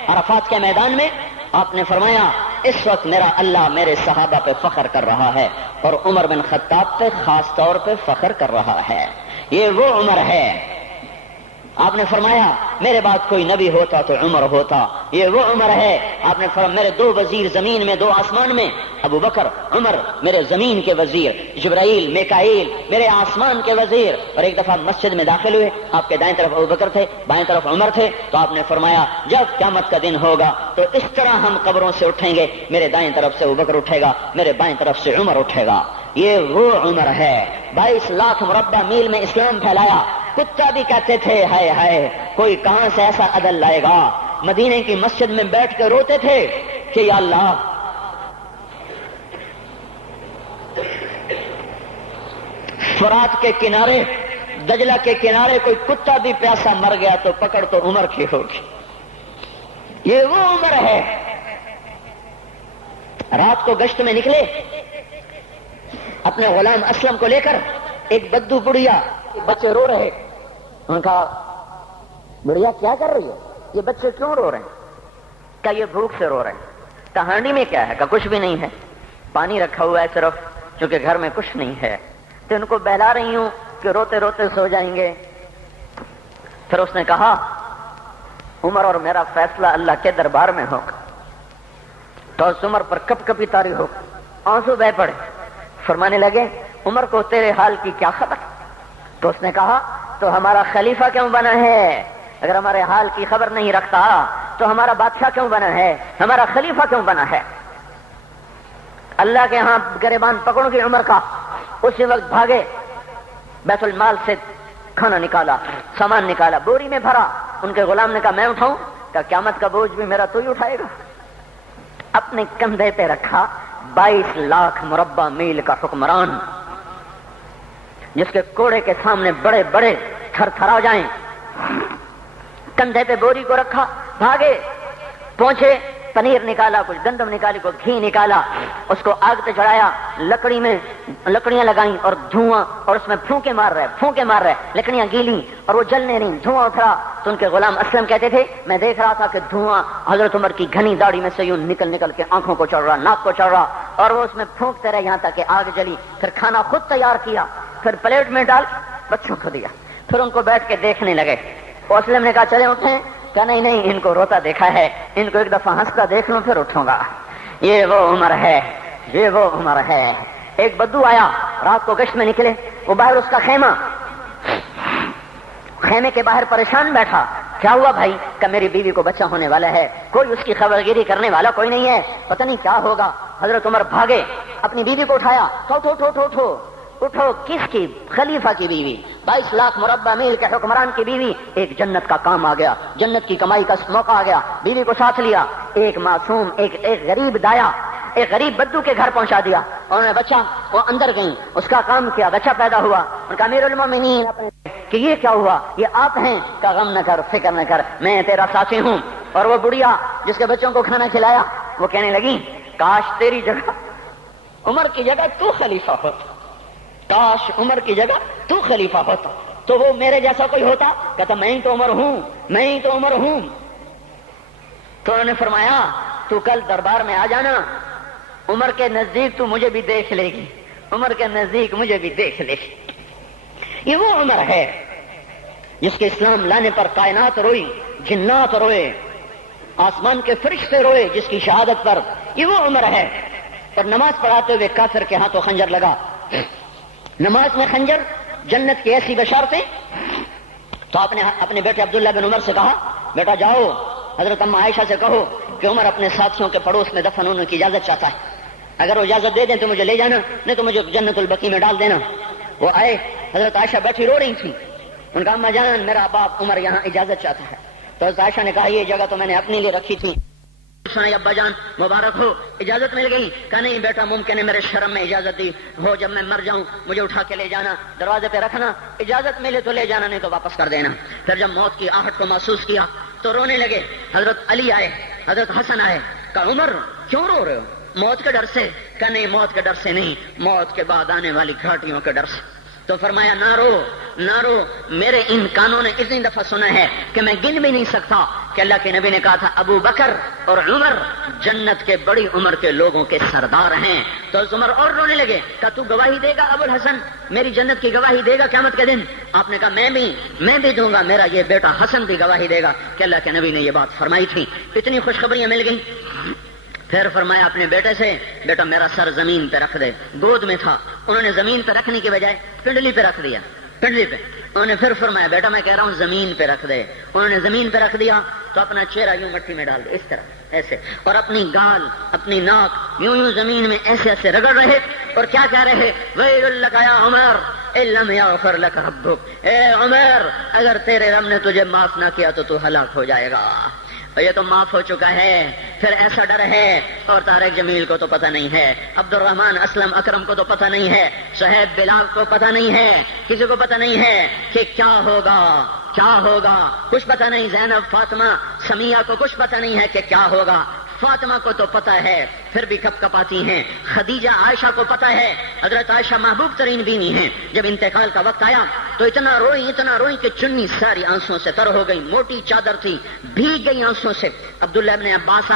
عرفات کے میدان میں آپ نے فرمایا اس وقت میرا اللہ میرے صحابہ پہ فخر کر رہا ہے، اور عمر بن خطاب پہ خاص طور پہ فخر کر رہا ہے۔ یہ وہ عمر ہے۔ آپ نے فرمایا میرے بعد کوئی نبی ہوتا تو عمر ہوتا، یہ وہ عمر ہے۔ آپ نے فرمایا میرے 2 وزیر زمین میں، 2 آسمان میں، ابو بکر، عمر میرے زمین کے وزیر، جبرائیل، میکائیل میرے آسمان کے وزیر۔ اور ایک دفعہ مسجد میں داخل ہوئے، آپ کے دائیں طرف ابو بکر تھے، بائیں طرف عمر تھے، تو آپ نے فرمایا جب قیامت کا دن ہوگا تو اس طرح ہم قبروں سے اٹھیں گے، میرے دائیں طرف سے ابو بکر اٹھے گا، میرے بائیں طرف سے عمر اٹھے گا۔ یہ وہ عمر ہے۔ 22 لاکھ مربع میل میں اسلام پھیلایا، کتا بھی کہتے تھے ہائے کوئی کہاں سے ایسا عدل لائے گا۔ مدینے کی مسجد میں بیٹھ کے روتے تھے کہ یا اللہ فرات کے کنارے، دجلہ کے کنارے کوئی کتا بھی پیاسا مر گیا تو پکڑ تو عمر کی ہوگی۔ یہ وہ عمر ہے۔ رات کو گشت میں نکلے اپنے غلام اسلم کو لے کر، ایک بدو بڑھیا، بچے رو رہے، انہوں نے کہا بڑھیا کیا کر رہی ہو؟ یہ بچے کیوں رو رہے ہیں؟ کہا یہ بھوک سے رو رہے ہیں۔ کہانی میں کیا ہے؟ کہا کچھ بھی نہیں ہے، پانی رکھا ہوا ہے صرف، کیونکہ گھر میں کچھ نہیں ہے، تو ان کو بہلا رہی ہوں کہ روتے روتے سو جائیں گے۔ پھر اس نے کہا عمر اور میرا فیصلہ اللہ کے دربار میں ہوگا۔ تو عمر پر کپ کپی طاری ہو، آنسو بہ پڑے، فرمانے لگے عمر کو تیرے حال کی کیا خبر؟ تو اس نے کہا تو ہمارا خلیفہ کیوں بنا ہے؟ اگر ہمارے حال کی خبر نہیں رکھتا تو ہمارا بادشاہ کیوں بنا ہے؟ ہمارا خلیفہ کیوں بنا ہے؟ اللہ کے ہاں گریبان پکڑوں گی عمر کا۔ اسی وقت بھاگے، بیت المال سے کھانا نکالا، سامان نکالا، بوری میں بھرا۔ ان کے غلام نے کہا میں اٹھاؤں؟ کہا قیامت کا بوجھ بھی میرا تو ہی اٹھائے گا۔ اپنے کندھے پہ رکھا 22 لاکھ مربع میل کا حکمران، جس کے کوڑے کے سامنے بڑے بڑے تھر تھرا جائیں، کندھے پہ بوری کو رکھا، بھاگے، پہنچے، پنیر نکالا، کچھ گندم نکالی، کچھ گھی نکالا، اس کو آگ پہ چڑھایا، لکڑی میں لکڑیاں لگائیں اور دھواں، اور اس میں پھونکے مار رہے، لکڑیاں گیلی اور وہ جلنے نہیں، دھواں اٹھا۔ تو ان کے غلام اسلم کہتے تھے میں دیکھ رہا تھا کہ دھواں حضرت عمر کی گھنی داڑھی میں سے یوں نکل کے آنکھوں کو چڑھ رہا، ناک کو چڑھ رہا، اور وہ اس میں پھونکتے رہے یہاں تک کہ آگ جلی۔ پھر کھانا خود تیار کیا، پھر پلیٹ میں ڈال بچوں کو دیا، پھر ان کو بیٹھ کے دیکھنے لگے۔ اسلم نے کہا چلے اٹھیں؟ کہا نہیں، ان کو روتا دیکھا ہے، ان کو ایک دفعہ ہنستا دیکھ لوں پھر اٹھوں گا۔ یہ وہ عمر ہے، یہ وہ عمر ہے۔ ایک بدو آیا، رات کو گشت میں نکلے، وہ باہر اس کا خیمے کے باہر پریشان بیٹھا۔ کیا ہوا بھائی؟ کہ میری بیوی کو بچہ ہونے والا ہے، کوئی اس کی خبرگیری کرنے والا کوئی نہیں ہے، پتہ نہیں کیا ہوگا۔ حضرت عمر بھاگے، اپنی بیوی کو اٹھایا، اٹھو، کس کی؟ خلیفہ کی بیوی، 22 لاکھ مربع میل کے حکمران کی بیوی۔ ایک جنت کا کام آ گیا، جنت کی کمائی کا موقع آ گیا، بیوی کو ساتھ لیا، ایک معصوم ایک غریب دایا، ایک غریب بدو کے گھر پہنچا دیا، انہوں نے بچہ، وہ اندر گئی، اس کا کام کیا، بچہ پیدا ہوا۔ ان کا امیر المومنین کہ یہ کیا ہوا؟ یہ آپ ہیں؟ کا غم نہ کر، فکر نہ کر، میں تیرا ساتھی ہوں۔ اور وہ بڑھیا جس کے بچوں کو کھانا کھلایا، وہ کہنے لگی کاش تیری جگہ عمر کی جگہ تو خلیفہ ہوتا، کاش عمر کی جگہ تو خلیفہ ہوتا تو وہ میرے جیسا کوئی ہوتا۔ کہتا میں ہی تو عمر ہوں۔ تو انہوں نے فرمایا تو کل دربار میں آ جانا، عمر کے نزدیک تو مجھے بھی دیکھ لے گی، عمر کے نزدیک مجھے بھی دیکھ لے گی۔ یہ وہ عمر ہے جس کے اسلام لانے پر کائنات روئی، جنات روئے، آسمان کے فرشتے روئے جس کی شہادت پر۔ یہ وہ عمر ہے۔ اور نماز پڑھاتے ہوئے کافر کے ہاتھوں خنجر لگا، نماز میں خنجر، جنت کی ایسی بشارتیں۔ تو آپ نے اپنے بیٹے عبداللہ بن عمر سے کہا بیٹا جاؤ حضرت اماں عائشہ سے کہو کہ عمر اپنے ساتھیوں کے پڑوس میں دفن ہونے کی اجازت چاہتا ہے، اگر وہ اجازت دے دیں تو مجھے لے جانا، نہیں تو مجھے جنت البقیع میں ڈال دینا۔ وہ آئے، حضرت عائشہ بیٹھی رو رہی تھی، ان کا اماں جان میرا باپ عمر یہاں اجازت چاہتا ہے۔ تو حضرت عائشہ نے کہا یہ جگہ تو میں نے اپنے لیے رکھی تھی، ابا جان مبارک ہو، اجازت مل گئی؟ کہا نہیں بیٹا ممکن ہے میرے شرم میں اجازت دی ہو، جب میں مر جاؤں مجھے اٹھا کے لے جانا، دروازے پہ رکھنا، اجازت ملے تو لے جانا نہیں تو واپس کر دینا۔ پھر جب موت کی آہٹ کو محسوس کیا تو رونے لگے۔ حضرت علی آئے، حضرت حسن آئے، کہا عمر کیوں رو رہے ہو؟ موت کے ڈر سے؟ کہا نہیں موت کے ڈر سے نہیں، موت کے بعد آنے والی گھاٹیوں کے ڈر سے۔ تو فرمایا نہ رو، میرے ان کانوں نے اتنی دفعہ سنا ہے کہ میں گن بھی نہیں سکتا کہ اللہ کے نبی نے کہا تھا ابو بکر اور عمر جنت کے بڑی عمر کے لوگوں کے سردار ہیں۔ تو عمر اور رونے لگے، کہا تو گواہی دے گا ابو الحسن، میری جنت کی گواہی دے گا قیامت کے دن؟ آپ نے کہا میں بھی دوں گا، میرا یہ بیٹا حسن بھی گواہی دے گا کہ اللہ کے نبی نے یہ بات فرمائی تھی۔ اتنی خوشخبریاں مل گئیں۔ پھر فرمایا اپنے بیٹے سے بیٹا میرا سر زمین پہ رکھ دے، گود میں تھا، انہوں نے زمین پہ رکھنے کے بجائے پنڈلی پہ رکھ دیا، پنڈلی پہ۔ انہوں نے پھر فرمایا بیٹا میں کہہ رہا ہوں زمین پہ رکھ دے، انہوں نے زمین پہ رکھ دیا۔ تو اپنا چہرہ یوں مٹی میں ڈال دے، اس طرح ایسے، اور اپنی گال اپنی ناک یوں زمین میں ایسے رگڑ رہے، اور کیا کہہ رہے ویل لک یا عمر ان لم یغفر لک ربک، اے عمر اگر تیرے رب نے تجھے معاف نہ کیا تو ہلاک ہو جائے گا۔ یہ تو معاف ہو چکا ہے، پھر ایسا ڈر ہے، اور طارق جمیل کو تو پتہ نہیں ہے، عبد الرحمن اسلم اکرم کو تو پتہ نہیں ہے، صہیب بلال کو پتہ نہیں ہے، کسی کو پتہ نہیں ہے کہ کیا ہوگا، کچھ پتہ نہیں۔ زینب فاطمہ سمیہ کو کچھ پتہ نہیں ہے کہ کیا ہوگا، فاطمہ کو تو پتہ ہے پھر بھی کپ کپاتی ہیں، خدیجہ عائشہ کو پتہ ہے، حضرت عائشہ محبوب ترین بینی ہیں۔ جب انتقال کا وقت آیا تو اتنا روئی کہ چنی ساری آنسوں سے تر ہو گئی، موٹی چادر تھی بھیگ گئی آنسوں سے۔ عبداللہ ابن عباس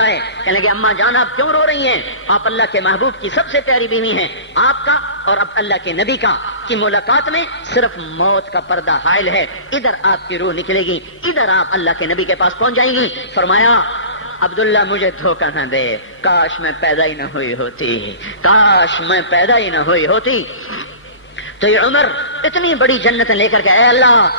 آئے، کہنے لگے اماں جان آپ کیوں رو رہی ہیں؟ آپ اللہ کے محبوب کی سب سے پیاری بیوی ہیں، آپ کا اور اب اللہ کے نبی کا کہ ملاقات میں صرف موت کا پردہ حائل ہے، ادھر آپ کی روح نکلے گی، ادھر آپ اللہ کے نبی کے پاس پہنچ جائیں گی۔ فرمایا عبداللہ مجھے دھوکہ نہ دے، کاش میں پیدا ہی نہ ہوئی ہوتی، کاش میں پیدا ہی نہ ہوئی ہوتی۔ تو یہ عمر اتنی بڑی جنت لے کر کے اے اللہ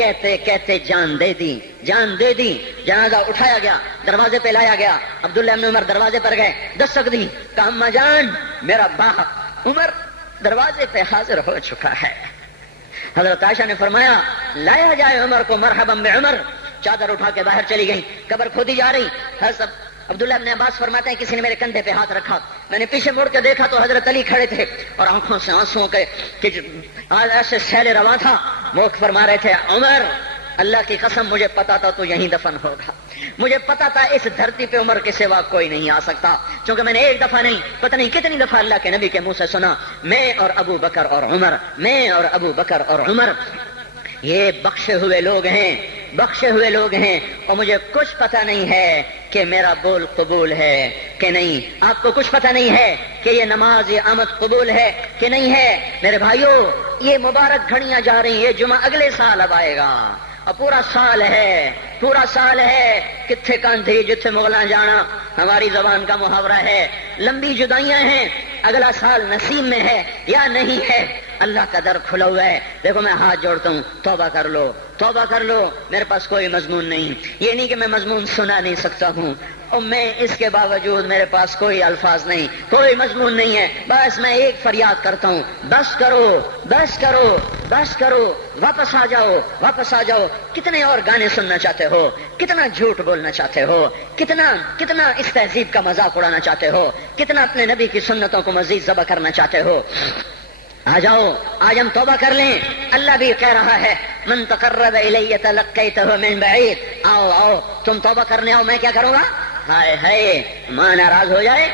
کہتے کہتے جان دے دی، جان دے دی۔ جنازہ اٹھایا گیا، دروازے پہ لایا گیا، عبداللہ ابن عمر دروازے پر گئے، دستک دی، کہا اماں جان میرا باپ عمر دروازے پہ حاضر ہو چکا ہے۔ حضرت عائشہ نے فرمایا لایا جائے عمر کو، مرحبا بعمر۔ چادر اٹھا کے باہر چلی گئی، قبر کھودی جا رہی۔ حضرت عبداللہ ابن عباس فرماتے ہیں کسی نے میرے کندھے پہ ہاتھ رکھا، میں نے پیچھے مڑ کے دیکھا تو حضرت علی کھڑے تھے اور آنکھوں سے آنسوں کے ایسے سیل رواں تھا۔ وہ فرما رہے تھے عمر اللہ کی قسم مجھے پتا تھا تو یہیں دفن ہوگا، مجھے پتا تھا اس دھرتی پہ عمر کے سوا کوئی نہیں آ سکتا، کیونکہ میں نے ایک دفعہ نہیں پتہ نہیں کتنی دفعہ اللہ کے نبی کے منہ سے سنا میں اور ابو بکر اور عمر، میں اور ابو بکر اور عمر یہ بخشے ہوئے لوگ ہیں، بخشے ہوئے لوگ ہیں، اور مجھے کچھ پتہ نہیں ہے کہ میرا بول قبول ہے کہ نہیں، آپ کو کچھ پتہ نہیں ہے کہ یہ نماز یہ آمد قبول ہے کہ نہیں ہے۔ میرے بھائیوں یہ مبارک گھڑیاں جا رہی ہیں، یہ جمعہ اگلے سال اب آئے گا اور پورا سال ہے، پورا سال ہے، کتھے کاندھی جتھے مغلاں جانا ہماری زبان کا محاورہ ہے، لمبی جدائیاں ہیں، اگلا سال نصیب میں ہے یا نہیں ہے، اللہ کا در کھلا ہوا ہے۔ دیکھو میں ہاتھ جوڑتا ہوں، توبہ کر لو، توبہ کر لو، میرے پاس کوئی مضمون نہیں، یہ نہیں کہ میں مضمون سنا نہیں سکتا ہوں، اور میں اس کے باوجود میرے پاس کوئی الفاظ نہیں، کوئی مضمون نہیں ہے، بس میں ایک فریاد کرتا ہوں بس کرو، بس کرو، بس کرو، واپس آ جاؤ، واپس آ جاؤ۔ کتنے اور گانے سننا چاہتے ہو، کتنا جھوٹ بولنا چاہتے ہو، کتنا اس تہذیب کا مذاق اڑانا چاہتے ہو، کتنا اپنے نبی کی سنتوں کو مزید ذبح کرنا چاہتے ہو۔ آ جاؤ، آج ہم توبہ کر لیں۔ اللہ بھی کہہ رہا ہے من تقرب الی تلقیتہ من بعید، آؤ آؤ تم توبہ کرنے آؤ، میں کیا کروں گا؟ ہائے ہائے، ماں ناراض ہو جائے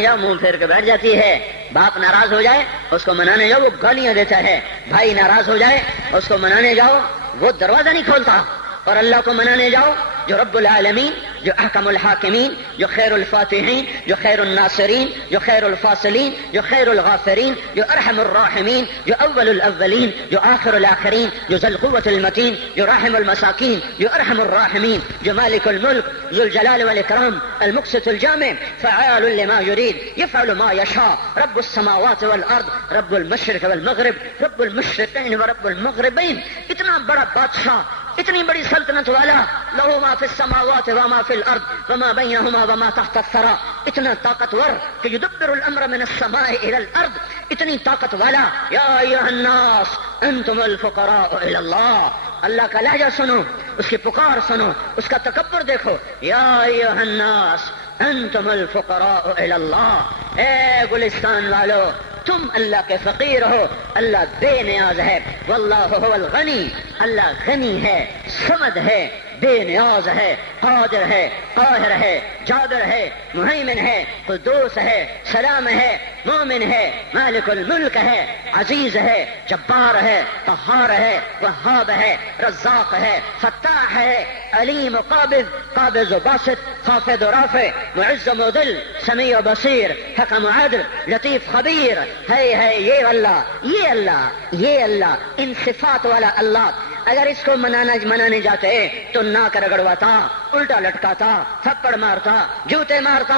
یا منہ پھیر کے بیٹھ جاتی ہے، باپ ناراض ہو جائے اس کو منانے جاؤ وہ گالیاں دیتا ہے، بھائی ناراض ہو جائے اس کو منانے جاؤ وہ دروازہ نہیں کھولتا، اور اللہ کو منانے جاؤ جو رب العالمین، جو احکم الحاکمین، جو خیر الفاتحین، جو خیر الناصرین، جو خیر الفاصلین، جو خیر الغافرین، جو ارحم الراحمین، جو اول الاولین، جو آخر الاخرین، جو ذو القوة المتین، جو راحم المساکین، جو ارحم الراحمین، جو مالک الملک ذو الجلال والاکرام المقسط الجامع فعال لما يريد يفعل ما يشاء رب السماوات والارض رب المشرق والمغرب رب المشرقین ورب المغربین۔ اتنا بڑا بادشاہ، اتنی بڑی سلطنت والا، لہو ما فی السماوات وما فی الارض وما بینہما وما تحت الثری، اتنا طاقتور کہ یدبر الامر من السماء الى الارض، اتنی طاقت والا۔ یا ایھا الناس انتم الفقراء الی اللہ، اللہ کا لہجہ سنو، اس کی پکار سنو، اس کا تکبر دیکھو۔ یا ایھا الناس انتم الفقراء الی اللہ، اے گلستان والو تم اللہ کے فقیر ہو، اللہ بے نیاز ہے، واللہ هو الغنی، اللہ غنی ہے، صمد ہے، بے نیاز ہے، قادر ہے، قاہر ہے، جابر ہے، مہیمن ہے، قدوس ہے، سلام ہے، مومن ہے، مالک الملک ہے، عزیز ہے، جبار ہے، قہار ہے، وہاب ہے، رزاق ہے، فتاح ہے، علیم و قابض، قابض و باسط، خافض و رافع، معز و مذل، سمیع و بصیر، حکم و عدل، لطیف خبیر، ہے یہ اللہ، یہ اللہ، یہ اللہ، ان صفات والا اللہ۔ اگر اس کو منانے جاتے تو ناک رگڑواتا، الٹا لٹکاتا، تھپڑ مارتا، جوتے مارتا،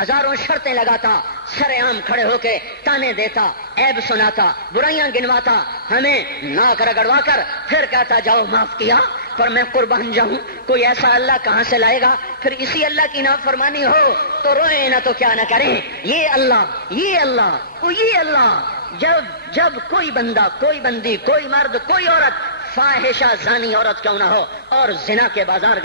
ہزاروں شرطیں لگاتا، سر عام کھڑے ہو کے تانے دیتا، عیب سناتا، برائیاں گنواتا، ہمیں ناک رگڑوا کر پھر کہتا جاؤ معاف کیا پر میں قربان جاؤں۔ کوئی ایسا اللہ کہاں سے لائے گا؟ پھر اسی اللہ کی نافرمانی ہو تو روئیں نہ تو کیا نہ کریں۔ یہ اللہ، یہ اللہ، یہ اللہ، جب کوئی بندہ، کوئی بندی، کوئی مرد، کوئی عورت فاحشہ زانی عورت کیوں نہ ہو، اور زنا کے بازار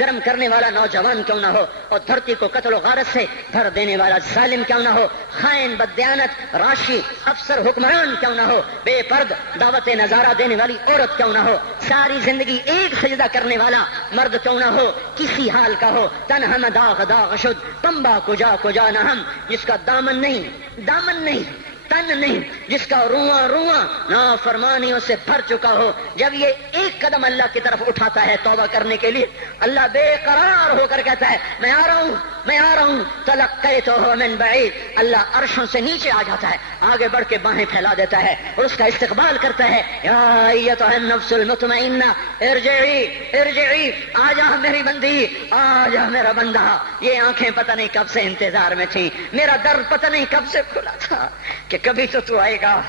گرم کرنے والا نوجوان کیوں نہ ہو، اور دھرتی کو قتل و غارت سے بھر دینے والا ظالم کیوں نہ ہو، خائن، بددیانت، راشی، افسر، حکمران کیوں نہ ہو، بے پرد دعوت نظارہ دینے والی عورت کیوں نہ ہو، ساری زندگی ایک سجدہ کرنے والا مرد کیوں نہ ہو، کسی حال کا ہو، تن ہم داغ داغ شد پمبا کجا نہ ہم، جس کا دامن نہیں تن نہیں، جس کا رواں نافرمانیوں سے بھر چکا ہو، جب یہ ایک قدم اللہ کی طرف اٹھاتا ہے توبہ کرنے کے لیے، اللہ بے قرار ہو کر کہتا ہے میں آ رہا ہوں، میں آ رہا ہوں، تلقیتہ من بعید، اللہ عرشوں سے نیچے آ جاتا ہے، آگے بڑھ کے باہیں پھیلا دیتا ہے اور اس کا استقبال کرتا ہے، یا ایتھا النفس المطمئنہ ارجعی ارجعی، آ جا میری بندی، آ جا میرا بندہ، یہ آنکھیں پتہ نہیں کب سے انتظار میں تھیں، میرا در پتہ نہیں کب سے کھلا تھا کہ کبھی تو آئے گا،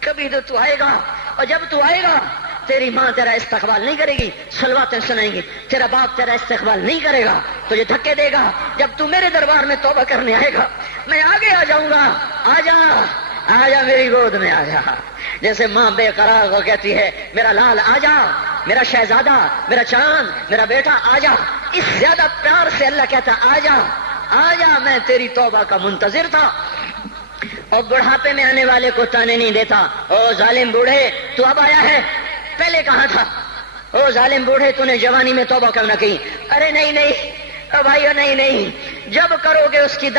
کبھی تو آئے گا، اور جب تو آئے گا تیری ماں تیرا استقبال نہیں کرے گی، صلواتیں سنائیں گی، تیرا باپ تیرا استقبال نہیں کرے گا، تجھے دھکے دے گا، جب تو میرے دربار میں توبہ کرنے آئے گا میں آگے آ جاؤں گا، آ جا میری گود میں آ جا، جیسے ماں بے قرار ہو کہتی ہے میرا لال آ جا، میرا شہزادہ، میرا چاند، میرا بیٹا آ جا، اس زیادہ پیار سے اللہ کہتا آ جا آ جا، میں تیری توبہ کا منتظر تھا۔ اور بڑھاپے میں آنے والے کو تانے نہیں دیتا، او ظالم بوڑھے تو اب آیا ہے، پہلے کہاں تھا، او ظالم بوڑھے تو نے جوانی میں توبہ کیوں نہ کی، ارے نہیں بھائیو نہیں، جب کرو گے اس کے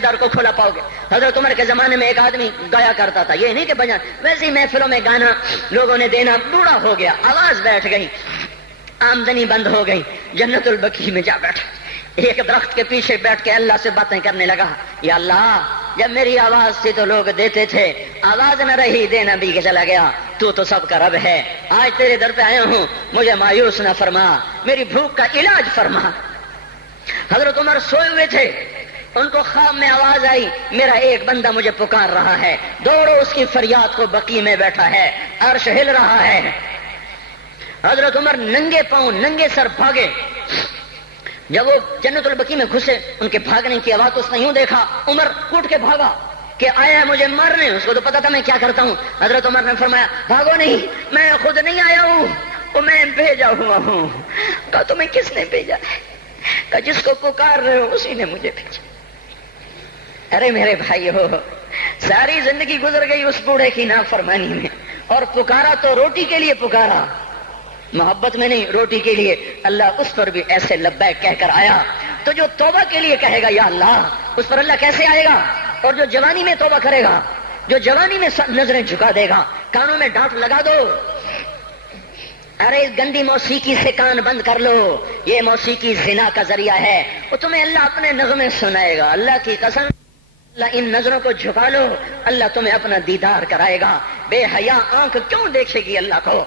در کو کھلا پاؤ گے۔ حضرت عمر کے زمانے میں ایک آدمی گایا کرتا تھا، یہ نہیں کہ بجا، ویسے ہی محفلوں میں گانا لوگوں نے دینا، بوڑھا ہو گیا، آواز بیٹھ گئی، آمدنی بند ہو گئی، جنت البقیع میں جا بیٹھا، ایک درخت کے پیچھے بیٹھ کے اللہ سے باتیں کرنے لگا، یا اللہ جب میری آواز تھی تو لوگ دیتے تھے، آواز نہ رہی دینا بھی کہ چلا گیا، تو سب کا رب ہے، آج تیرے در پہ آیا ہوں، مجھے مایوس نہ فرما، میری بھوک کا علاج فرما۔ حضرت عمر سوئے ہوئے تھے، ان کو خواب میں آواز آئی میرا ایک بندہ مجھے پکار رہا ہے، دوڑو اس کی فریاد کو، بقیع میں بیٹھا ہے، عرش ہل رہا ہے۔ حضرت عمر ننگے پاؤں ننگے سر بھاگے، جب وہ جنت البقیع میں گھسے ان کے بھاگنے کی آواز تو اس نے یوں دیکھا، عمر کوٹ کے بھاگا کہ آیا ہے مجھے مارنے، اس کو تو پتا تھا میں کیا کرتا ہوں۔ حضرت عمر نے فرمایا بھاگو نہیں، میں خود نہیں آیا ہوں، وہ میں بھیجا ہوا ہوں۔ کہا تمہیں کس نے بھیجا ہے؟ کہا جس کو پکار رہے ہو اسی نے مجھے بھیجا۔ ارے میرے بھائی ہو، ساری زندگی گزر گئی اس بوڑھے کی نافرمانی میں، اور پکارا تو روٹی کے لیے پکارا، محبت میں نہیں، روٹی کے لیے۔ اللہ اس پر بھی ایسے لبیک کہہ کر آیا، تو جو توبہ کے لیے کہے گا یا اللہ، اس پر اللہ کیسے آئے گا؟ اور جو جوانی میں توبہ کرے گا، جو جوانی میں نظریں جھکا دے گا، کانوں میں ڈانٹ لگا دو، ارے اس گندی موسیقی سے کان بند کر لو، یہ موسیقی زنا کا ذریعہ ہے، وہ تمہیں اللہ اپنے نغمے سنائے گا، اللہ کی قسم، اللہ ان نظروں کو جھکا لو، اللہ تمہیں اپنا دیدار کرائے گا۔ بے حیا آنکھ کیوں دیکھے گی اللہ کو؟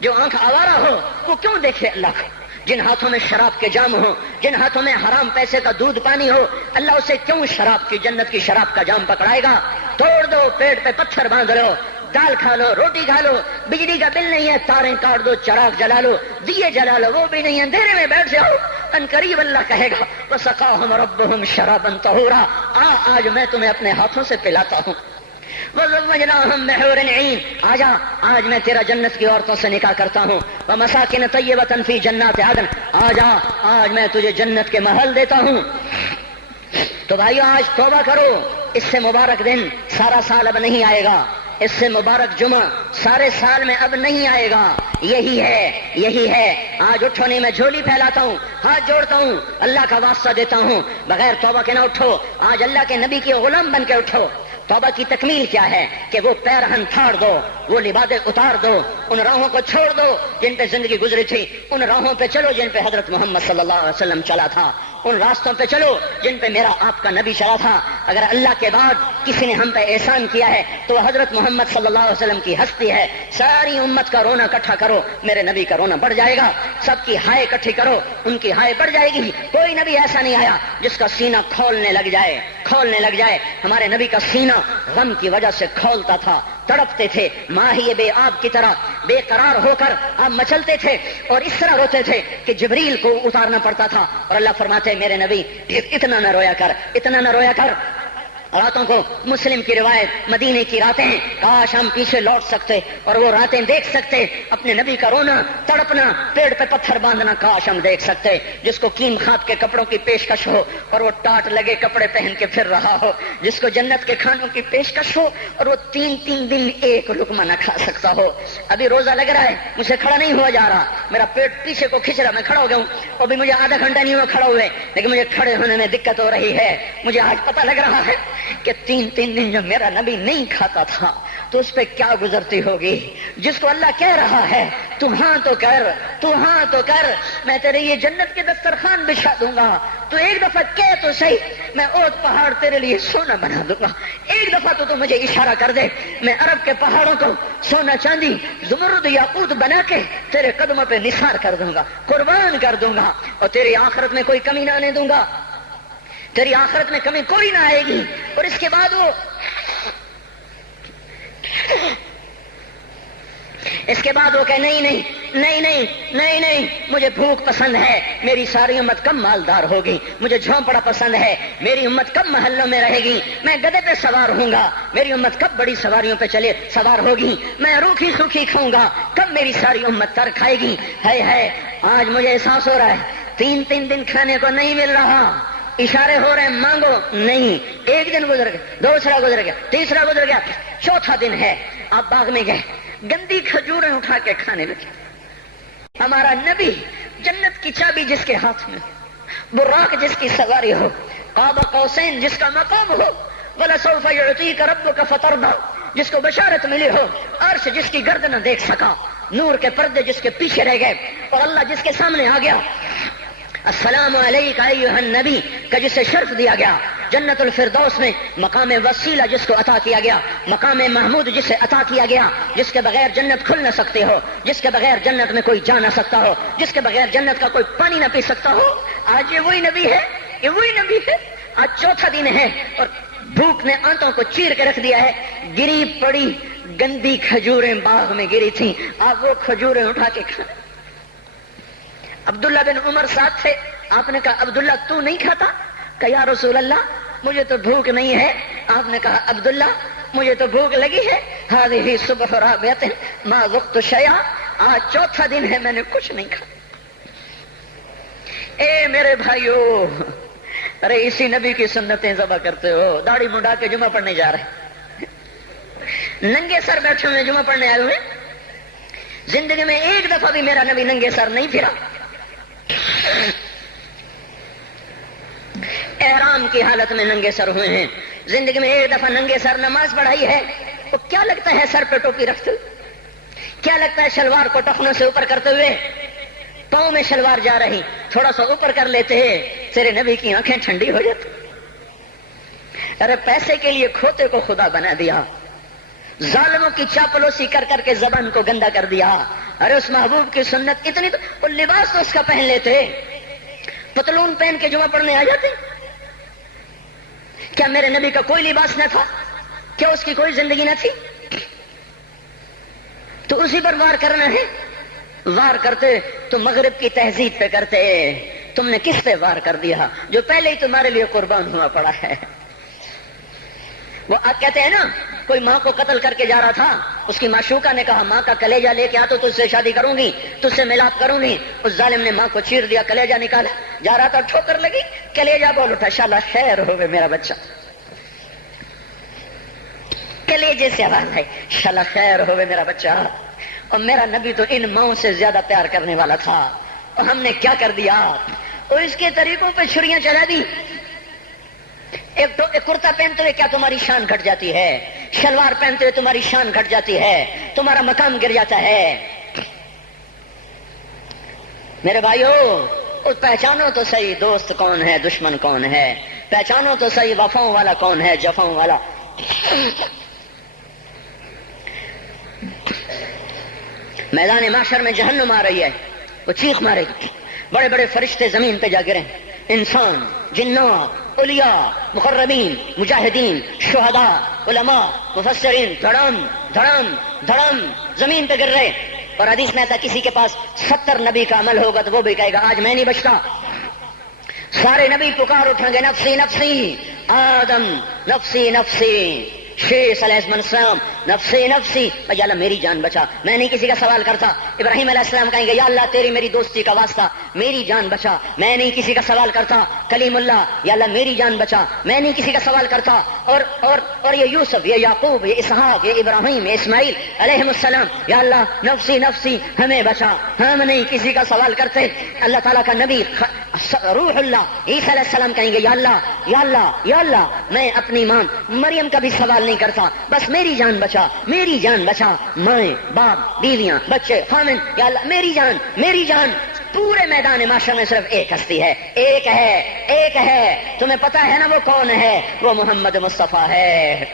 جو آنکھ آوارہ ہو وہ کیوں دیکھے اللہ کو؟ جن ہاتھوں میں شراب کے جام ہو، جن ہاتھوں میں حرام پیسے کا دودھ پانی ہو، اللہ اسے کیوں شراب کی، جنت کی شراب کا جام پکڑائے گا؟ توڑ دو، پیٹ پہ پتھر باندھ لو، دال کھا لو، روٹی کھا لو، بجلی کا بل نہیں ہے تاریں کاٹ دو، چراغ جلا لو، دیے جلا لو، وہ بھی نہیں ہے، اندھیرے میں بیٹھ جاؤ، ان قریب اللہ کہے گا وَسَقَاهُمْ رَبُّهُمْ شَرَابًا طَهُورًا، آج میں تمہیں اپنے ہاتھوں سے پلاتا ہوں۔ وَزَوَّجْنَاهُمْ بِحُورٍ عِينٍ، آج میں تیرا جنت کی عورتوں سے نکاح کرتا ہوں۔ وَمَسَاكِنَ طَيِّبَةً فِي جَنَّاتِ عَدْنٍ، آج میں تجھے جنت کے محل دیتا ہوں۔ تو بھائیو آج توبہ کرو، اس سے مبارک دن سارا سال اب نہیں آئے گا، اس سے مبارک جمعہ سارے سال میں اب نہیں آئے گا، یہی ہے۔ آج اٹھو نہیں، میں جھولی پھیلاتا ہوں، ہاتھ جوڑتا ہوں، اللہ کا واسطہ دیتا ہوں، بغیر توبہ کے نہ اٹھو، آج اللہ کے نبی کے غلام بن کے اٹھو۔ توبہ کی تکمیل کیا ہے کہ وہ پیرہن پھاڑ دو، وہ لبادیں اتار دو، ان راہوں کو چھوڑ دو جن پہ زندگی گزری تھی، ان راہوں پہ چلو جن پہ حضرت محمد صلی اللہ علیہ وسلم چلا تھا، ان راستوں پہ چلو جن پہ میرا آپ کا نبی چلا تھا۔ اگر اللہ کے بعد کسی نے ہم پہ احسان کیا ہے تو حضرت محمد صلی اللہ علیہ وسلم کی ہستی ہے۔ ساری امت کا رونا اکٹھا کرو، میرے نبی کا رونا بڑھ جائے گا، سب کی ہائے اکٹھی کرو، ان کی ہائے بڑھ جائے گی۔ کوئی نبی ایسا نہیں آیا جس کا سینہ کھولنے لگ جائے۔ ہمارے نبی کا سینہ غم کی وجہ سے کھولتا تھا، تڑپتے تھے، ماہی بے آب کی طرح بے قرار ہو کر آپ مچلتے تھے اور اس طرح روتے تھے کہ جبریل کو اتارنا پڑتا تھا، اور اللہ فرماتے میرے نبی اتنا نہ رویا کر۔ راتوں کو مسلم کی روایت، مدینے کی راتیں، کاش ہم پیچھے لوٹ سکتے اور وہ راتیں دیکھ سکتے، اپنے نبی کا رونا، تڑپنا، پیڑ پہ پتھر باندھنا کاش ہم دیکھ سکتے، جس کو کیم خواب کے کپڑوں کی پیشکش ہو اور وہ ٹاٹ لگے کپڑے پہن کے پھر رہا ہو، جس کو جنت کے کھانوں کی پیشکش ہو اور وہ تین دن ایک لقمہ نہ کھا سکتا ہو۔ ابھی روزہ لگ رہا ہے، مجھے کھڑا نہیں ہوا جا رہا، میرا پیٹ پیچھے کو کھینچ رہا، میں کھڑا ہو گیا ہوں، ابھی مجھے آدھا گھنٹہ نہیں ہوا کھڑا ہوئے، لیکن مجھے کھڑے ہونے میں دقت ہو رہی ہے۔ مجھے آج پتہ لگ رہا ہے کہ تین دن جو میرا نبی نہیں کھاتا تھا تو اس پہ کیا گزرتی ہوگی. جس کو اللہ کہہ رہا ہے تو ہاں تو کر، تو ہاں تو کر، میں تیرے یہ جنت کے دسترخوان بچھا دوں گا، تو ایک دفعہ کہہ تو صحیح، میں اوت پہاڑ تیرے لیے سونا بنا دوں گا. ایک دفعہ تو مجھے اشارہ کر دے، میں عرب کے پہاڑوں کو سونا چاندی زمرد یاقوت بنا کے تیرے قدموں پہ نثار کر دوں گا، قربان کر دوں گا، اور تیری آخرت میں کوئی کمی نہ آنے دوں گا. تیری آخرت میں کمی کوئی نہ آئے گی. اور اس کے بعد وہ کہ نہیں نہیں نہیں نہیں نہیں نہیں، مجھے بھوک پسند ہے، میری ساری امت کم مالدار ہوگی، مجھے جھونپڑا پسند ہے، میری امت کم محلوں میں رہے گی، میں گدھے پہ سوار ہوں گا، میری امت کب بڑی سواریوں پہ چلے سوار ہوگی، میں روکھی سوکھی کھاؤں گا، کب میری ساری امت تر کھائے گی. ہے آج مجھے احساس ہو رہا ہے 3 دن کھانے کو نہیں مل رہا، اشارے ہو رہے ہیں مانگو نہیں. ایک دن گزر گیا، دوسرا گزر گیا، تیسرا گزر گیا، چوتھا دن ہے، آپ باغ میں گئے، گندی کھجوریں اٹھا کے کھانے لگے. ہمارا نبی جنت کی چابی جس کے ہاتھ میں، براق جس کی سواری ہو، قاب قوسین جس کا مقام ہو، وَلَسَوْفَ يُعْطِيكَ رَبُّكَ فَتَرْضَىٰ جس کو بشارت ملی ہو، عرش جس کی گرد نہ دیکھ سکا، نور کے پردے جس کے پیچھے رہ گئے، اور اللہ جس کے سامنے آ گیا. السلام علیکہ ایھا النبی کا جسے شرف دیا گیا، جنت الفردوس میں مقام وسیلہ جس کو عطا کیا گیا، مقام محمود جسے عطا کیا گیا، جس کے بغیر جنت کھل نہ سکتے ہو، جس کے بغیر جنت میں کوئی جا نہ سکتا ہو، جس کے بغیر جنت کا کوئی پانی نہ پی سکتا ہو. آج یہ وہی نبی ہے، یہ وہی نبی ہے. آج چوتھا دن ہے اور بھوک نے آنتوں کو چیر کے رکھ دیا ہے. گری پڑی گندی کھجوریں باغ میں گری تھیں، آپ وہ کھجوریں اٹھا کے کھا. عبداللہ بن عمر ساتھ تھے، آپ نے کہا عبداللہ تو نہیں کھاتا؟ کہ یا رسول اللہ مجھے تو بھوک نہیں ہے. آپ نے کہا عبداللہ مجھے تو بھوک لگی ہے. ہذہ صبح رابعۃ ما ذقت شیئا، آج چوتھا دن ہے میں نے کچھ نہیں کھا. اے میرے بھائیو، ارے اسی نبی کی سنتیں ذبح کرتے ہو. داڑھی منڈا کے جمعہ پڑھنے جا رہے، ننگے سر بیٹھے ہوئے جمعہ پڑھنے آئے ہوئے. زندگی میں ایک دفعہ بھی میرا نبی ننگے سر نہیں پھرا. احرام کی حالت میں ننگے سر ہوئے ہیں. زندگی میں ایک دفعہ ننگے سر نماز پڑھائی ہے. تو کیا لگتا ہے سر پہ ٹوپی رکھتے ہوئے؟ کیا لگتا ہے شلوار کو ٹخنوں سے اوپر کرتے ہوئے؟ پاؤں میں شلوار جا رہی، تھوڑا سا اوپر کر لیتے ہیں، تیرے نبی کی آنکھیں ٹھنڈی ہو جاتی. ارے پیسے کے لیے کھوتے کو خدا بنا دیا، ظالموں کی چاپلوسی کر کر کے زبان کو گندا کر دیا. ارے اس محبوب کی سنت اتنی، تو وہ لباس تو اس کا پہن لیتے، پتلون پہن کے جمعہ پڑھنے آ جاتے. کیا میرے نبی کا کوئی لباس نہ تھا؟ کیا اس کی کوئی زندگی نہ تھی؟ تو اسی پر وار کرنا ہے. وار کرتے تو مغرب کی تہذیب پہ کرتے. تم نے کس پہ وار کر دیا جو پہلے ہی تمہارے لیے قربان ہوا پڑا ہے؟ وہ آپ کہتے ہیں نا، کوئی ماں کو قتل کر کے جا رہا تھا، اس کی معشوقہ نے کہا ماں کا کلیجہ لے کے آ تو تجھ سے شادی کروں گی، تجھ سے ملاپ کروں گی. اس ظالم نے ماں کو چیر دیا، کلیجہ نکالا، جا رہا تھا ٹھوکر لگی، کلیجہ بول اٹھا، شالا خیر ہوئے میرا بچہ. کلیجے سے آواز ہے، شالا خیر ہوئے میرا بچہ. اور میرا نبی تو ان ماؤں سے زیادہ پیار کرنے والا تھا، اور ہم نے کیا کر دیا؟ اور اس کے طریقوں پہ چھریاں چلا دی. ایک کرتا پہنتے ہوئے کیا تمہاری شان گھٹ جاتی ہے؟ شلوار پہنتے ہوئے تمہاری شان گھٹ جاتی ہے، تمہارا مقام گر جاتا ہے. میرے بھائیو، پہچانو تو صحیح دوست کون ہے، دشمن کون ہے. پہچانو تو صحیح وفاؤں والا کون ہے، جفاؤں والا. میدان معاشر میں جہنم آ رہی ہے، وہ چیخ مارے گی، بڑے بڑے فرشتے زمین پہ جا گرے، انسان، جنات، اولیاء، مقربین، مجاہدین، شہداء، علماء، مفسرین، دھڑم دھڑم دھڑم زمین پہ گر رہے. اور حدیث میں آتا کسی کے پاس 70 نبی کا عمل ہوگا تو وہ بھی کہے گا آج میں نہیں بچتا. سارے نبی پکار اٹھیں گے، نفسی نفسی، آدم نفسی نفسی، شیخ علیہ السلام نفسی نفسی، یا اللہ میری جان بچا، میں نہیں کسی کا سوال کرتا. ابراہیم علیہ السلام کہیں گے یا اللہ تیری میری دوستی کا واسطہ میری جان بچا، میں نہیں کسی کا سوال کرتا. کلیم اللہ، یا اللہ میری جان بچا، میں نہیں کسی کا سوال کرتا. اور یہ یوسف، یہ یعقوب، یہ اسحاق، یہ ابراہیم، یہ اسماعیل علیہ السلام، یا اللہ نفسی نفسی ہمیں بچا، ہم نہیں کسی کا سوال کرتے. اللہ تعالیٰ کا نبی روح اللہ عیسیٰ علیہ السلام کہیں گے یا اللہ یا اللہ یا اللہ میں اپنی ماں مریم کا بھی سوال نہیں کرتا، بس میری جان بچا. بچا، میری جان بچا، مائیں باپ بیویاں بچے خامن، یا اللہ میری جان میری جان. پورے میدان معاشر میں صرف ایک ہستی ہے، ایک ہے. تمہیں پتا ہے نا وہ کون ہے؟ وہ محمد مصطفیٰ ہے،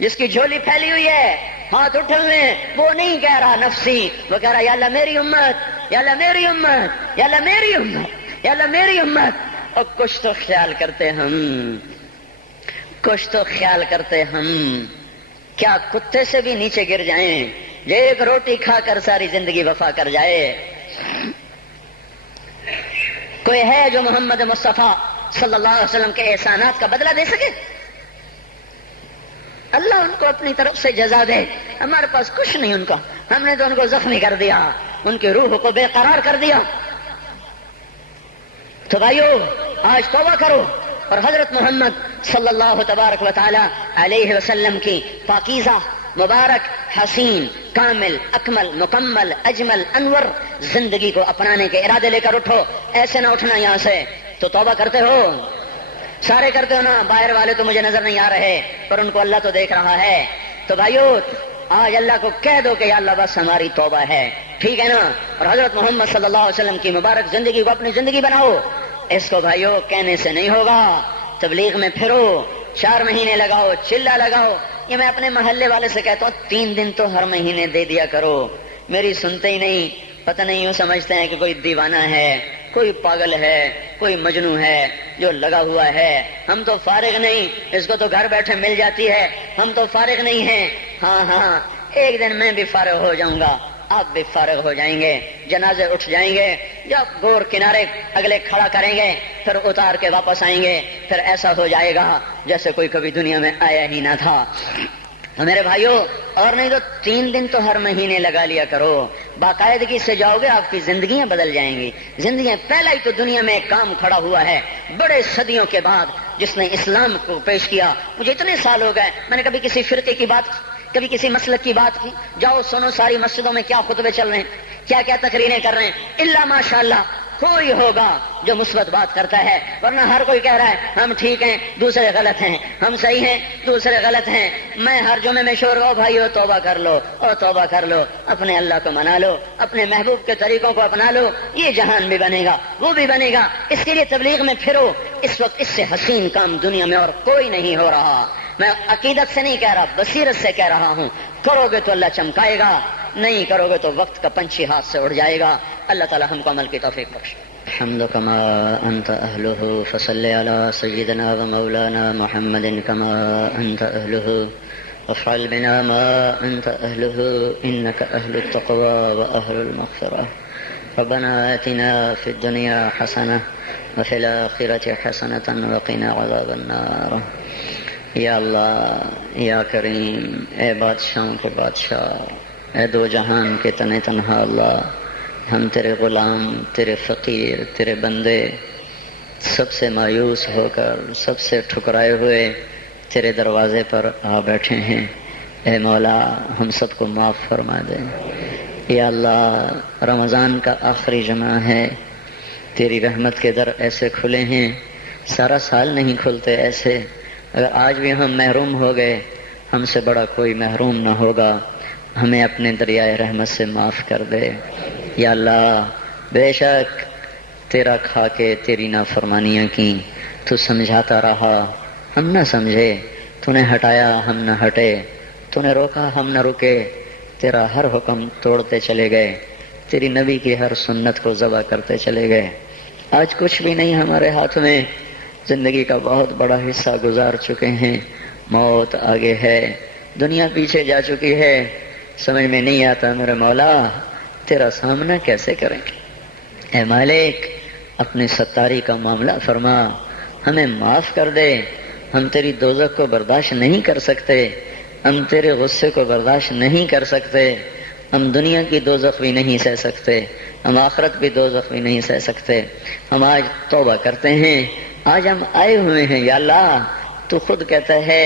جس کی جھولی پھیلی ہوئی ہے، ہاتھ اٹھے ہوئے. وہ نہیں کہہ رہا نفسی، وہ کہہ رہا یا اللہ میری امت، یا اللہ میری امت، یا اللہ میری امت، یا اللہ میری امت. اور کچھ تو خیال کرتے ہم کیا کتے سے بھی نیچے گر جائیں، جو ایک روٹی کھا کر ساری زندگی وفا کر جائے. کوئی ہے جو محمد مصطفیٰ صلی اللہ علیہ وسلم کے احسانات کا بدلہ دے سکے؟ اللہ ان کو اپنی طرف سے جزا دے. ہمارے پاس کچھ نہیں ان کا، ہم نے تو ان کو زخمی کر دیا، ان کی روح کو بے قرار کر دیا. تو بھائیو آج توبہ کرو اور حضرت محمد صلی اللہ تبارک و تعالی علیہ وسلم کی پاکیزہ مبارک حسین کامل اکمل مکمل اجمل انور زندگی کو اپنانے کے ارادے لے کر اٹھو. ایسے نہ اٹھنا یہاں سے. تو توبہ کرتے ہو؟ سارے کرتے ہو نا؟ باہر والے تو مجھے نظر نہیں آ رہے پر ان کو اللہ تو دیکھ رہا ہے. تو بھائیو آج اللہ کو کہہ دو کہ یا اللہ بس ہماری توبہ ہے، ٹھیک ہے نا؟ اور حضرت محمد صلی اللہ علیہ وسلم کی مبارک زندگی کو اپنی زندگی بناؤ. اس کو بھائیو کہنے سے نہیں ہوگا. تبلیغ میں پھرو، 4 مہینے لگاؤ، چلہ لگاؤ. یہ میں اپنے محلے والے سے کہتا ہوں 3 دن تو ہر مہینے دے دیا کرو. میری سنتے ہی نہیں. پتہ نہیں یوں سمجھتے ہیں کہ کوئی دیوانہ ہے، کوئی پاگل ہے، کوئی مجنوں ہے جو لگا ہوا ہے. ہم تو فارغ نہیں، اس کو تو گھر بیٹھے مل جاتی ہے. ہم تو فارغ نہیں ہیں. ہاں ایک دن میں بھی فارغ ہو جاؤں گا، آپ بھی فارغ ہو جائیں گے. جنازے اٹھ جائیں گے، یا گور کنارے اگلے کھڑا کریں گے، پھر اتار کے واپس آئیں گے. پھر ایسا ہو جائے گا جیسے کوئی کبھی دنیا میں آیا ہی نہ تھا. میرے بھائیوں، اور نہیں تو 3 دن تو ہر مہینے لگا لیا کرو. باقاعدگی سے جاؤ گے، آپ کی زندگیاں بدل جائیں گی. زندگیاں پہلا ہی تو دنیا میں ایک کام کھڑا ہوا ہے بڑے صدیوں کے بعد جس نے اسلام کو پیش کیا. مجھے اتنے سال ہو گئے میں نے کبھی کسی فرقے کی بات، کبھی کسی مسلک کی بات کی. جاؤ سنو ساری مسجدوں میں کیا خطبے چل رہے ہیں، کیا کیا تقریریں کر رہے ہیں. الا ماشاءاللہ کوئی ہوگا جو مثبت بات کرتا ہے، ورنہ ہر کوئی کہہ رہا ہے ہم ٹھیک ہیں دوسرے غلط ہیں، ہم صحیح ہیں دوسرے غلط ہیں. میں ہر جمعے میں شور ہو بھائیو توبہ کر لو، اور توبہ کر لو، اپنے اللہ کو منا لو، اپنے محبوب کے طریقوں کو اپنا لو. یہ جہان بھی بنے گا، وہ بھی بنے گا. اس کے لیے تبلیغ میں پھرو. اس وقت اس سے حسین کام دنیا میں اور کوئی نہیں ہو رہا. میں عقیدت سے نہیں کہہ رہا، بصیرت سے کہہ رہا ہوں. کرو گے تو اللہ چمکائے گا، نہیں کرو گے تو وقت کا پنچھی ہاتھ سے اڑ جائے گا. اللہ تعالی ہم کو عمل کی توفیق بخشے. الحمد كما أنت أهله فصل على سيدنا ومولانا محمد كما أنت أهله وافعل بنا ما أنت أهله إنك أهل التقوى وأهل المغفرة. ربنا آتنا في الدنيا حسنة وفي الآخرة حسنة وقنا عذاب النار. یا اللہ یا کریم، اے بادشاہوں کے بادشاہ، اے دو جہان کے تن تنہا اللہ، ہم تیرے غلام، تیرے فقیر، تیرے بندے سب سے مایوس ہو کر، سب سے ٹھکرائے ہوئے تیرے دروازے پر آ بیٹھے ہیں. اے مولا ہم سب کو معاف فرما دے. یا اللہ رمضان کا آخری جمعہ ہے، تیری رحمت کے در ایسے کھلے ہیں، سارا سال نہیں کھلتے ایسے. اگر آج بھی ہم محروم ہو گئے، ہم سے بڑا کوئی محروم نہ ہوگا. ہمیں اپنے دریائے رحمت سے معاف کر دے. یا اللہ بے شک تیرا کھا کے تیری نافرمانیاں کی، تو سمجھاتا رہا ہم نہ سمجھے، تو نے ہٹایا ہم نہ ہٹے، تو نے روکا ہم نہ رکے. تیرا ہر حکم توڑتے چلے گئے، تیری نبی کی ہر سنت کو ذبح کرتے چلے گئے. آج کچھ بھی نہیں ہمارے ہاتھ میں، زندگی کا بہت بڑا حصہ گزار چکے ہیں. موت آگے ہے، دنیا پیچھے جا چکی ہے. سمجھ میں نہیں آتا میرے مولا تیرا سامنا کیسے کریں. اے مالک اپنی ستاری کا معاملہ فرما، ہمیں معاف کر دے. ہم تیری دوزخ کو برداشت نہیں کر سکتے، ہم تیرے غصے کو برداشت نہیں کر سکتے. ہم دنیا کی دوزخ بھی نہیں سہ سکتے، ہم آخرت بھی دوزخ بھی نہیں سہ سکتے. ہم آج توبہ کرتے ہیں، آج ہم آئے ہوئے ہیں. یا اللہ تو خود کہتا ہے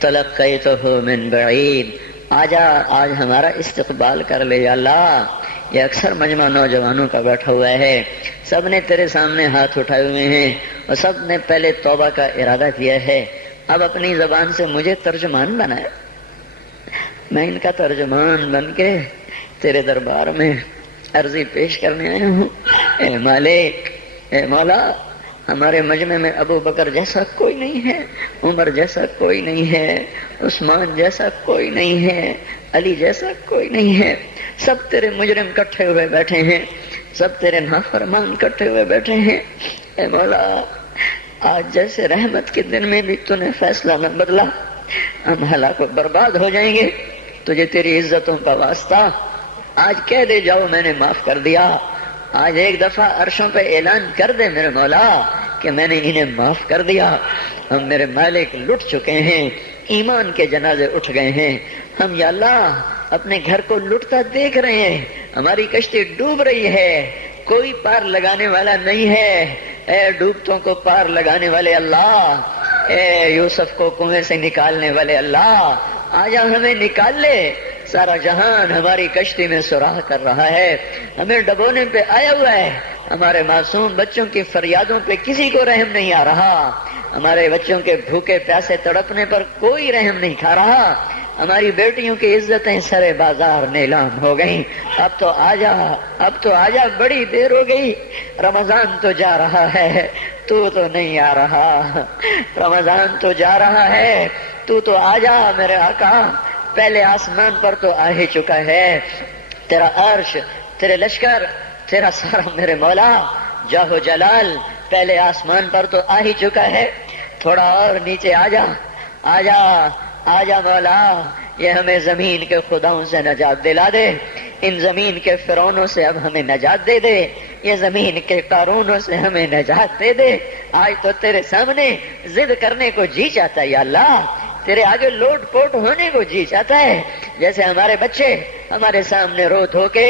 تلقیتہ من بعید، آجا آج ہمارا استقبال کر لے. یا اللہ یہ اکثر مجمع نوجوانوں کا بیٹھا ہوا ہے، سب نے تیرے سامنے ہاتھ اٹھائے ہوئے ہیں اور سب نے پہلے توبہ کا ارادہ کیا ہے. اب اپنی زبان سے مجھے ترجمان بنائے. میں ان کا ترجمان بن کے تیرے دربار میں عرضی پیش کرنے آیا ہوں. اے مالک، اے مولا، ہمارے مجمع میں ابو بکر جیسا کوئی نہیں ہے، عمر جیسا کوئی نہیں ہے، عثمان جیسا کوئی نہیں ہے، علی جیسا کوئی نہیں ہے. سب تیرے مجرم کٹھے ہوئے بیٹھے ہیں، سب تیرے نافرمان کٹھے ہوئے بیٹھے ہیں. اے مولا، آج جیسے رحمت کے دن میں بھی تو نے فیصلہ نہ بدلا، ہم ہلاک و برباد ہو جائیں گے. تجھے تیری عزتوں کا واسطہ آج کہہ دے جاؤ میں نے معاف کر دیا. آج ایک دفعہ عرشوں پہ اعلان کر دے میرے مولا کہ میں نے انہیں معاف کر دیا. ہم میرے مالک لٹ چکے ہیں، ایمان کے جنازے اٹھ گئے ہیں. ہم یا اللہ اپنے گھر کو لٹتا دیکھ رہے ہیں، ہماری کشتی ڈوب رہی ہے، کوئی پار لگانے والا نہیں ہے. اے ڈوبتوں کو پار لگانے والے اللہ، اے یوسف کو کنویں سے نکالنے والے اللہ، آجا ہمیں نکال لے. سارا جہان ہماری کشتی میں سراغ کر رہا ہے، ہمیں ڈبونے پہ آیا ہوا ہے. ہمارے معصوم بچوں کی فریادوں پہ کسی کو رحم نہیں آ رہا، ہمارے بچوں کے بھوکے پیاسے تڑپنے پر کوئی رحم نہیں کھا رہا. ہماری بیٹیوں کی عزتیں سرے بازار نیلام ہو گئیں. اب تو آجا، اب تو آجا، بڑی دیر ہو گئی. رمضان تو جا رہا ہے، تو نہیں آ رہا. رمضان تو جا رہا ہے، تو آجا میرے آقا. پہلے آسمان پر تو آ ہی چکا ہے، تیرا عرش، تیرے لشکر، تیرا سارا میرے مولا جاہ و جلال پہلے آسمان پر تو آ ہی چکا ہے. تھوڑا اور نیچے آجا، آجا، آجا مولا. یہ ہمیں زمین کے خداؤں سے نجات دلا دے، ان زمین کے فرعونوں سے اب ہمیں نجات دے دے، یہ زمین کے قارونوں سے ہمیں نجات دے دے. آج تو تیرے سامنے ضد کرنے کو جی چاہتا ہے یا اللہ، تیرے آگے لوٹ پوٹ ہونے کو جی چاہتا ہے. جیسے ہمارے بچے ہمارے سامنے رو دھو کے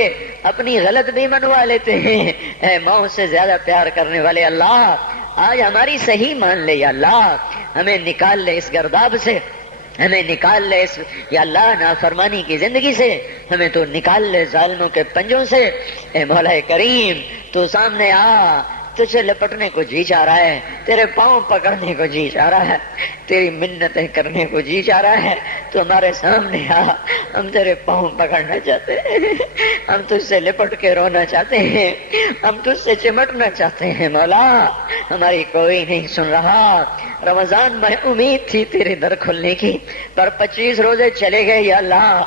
اپنی غلط بھی منوا لیتے ہیں. اے ماؤں سے زیادہ پیار کرنے والے اللہ، آج ہماری صحیح مان لے یا اللہ. ہمیں نکال لے اس گرداب سے، ہمیں نکال لے اس یا اللہ نافرمانی کی زندگی سے، ہمیں تو نکال لے ظالموں کے پنجوں سے. اے مولا کریم، تو سامنے آ. تجھے لپٹنے کو جی چاہ رہا ہے، تیرے پاؤں پکڑنے کو جی چاہ رہا ہے، تیری منتیں کرنے کو جی چاہ رہا ہے. تو ہمارے سامنے آ، ہم تیرے پاؤں پکڑنا چاہتے ہیں، ہم تجھ سے لپٹ کے رونا چاہتے ہیں، ہم تجھ سے چمٹنا چاہتے ہیں. مولا ہماری کوئی نہیں سن رہا. رمضان میں امید تھی تیرے در کھلنے کی، پر 25 روزے چلے گئے یا اللہ،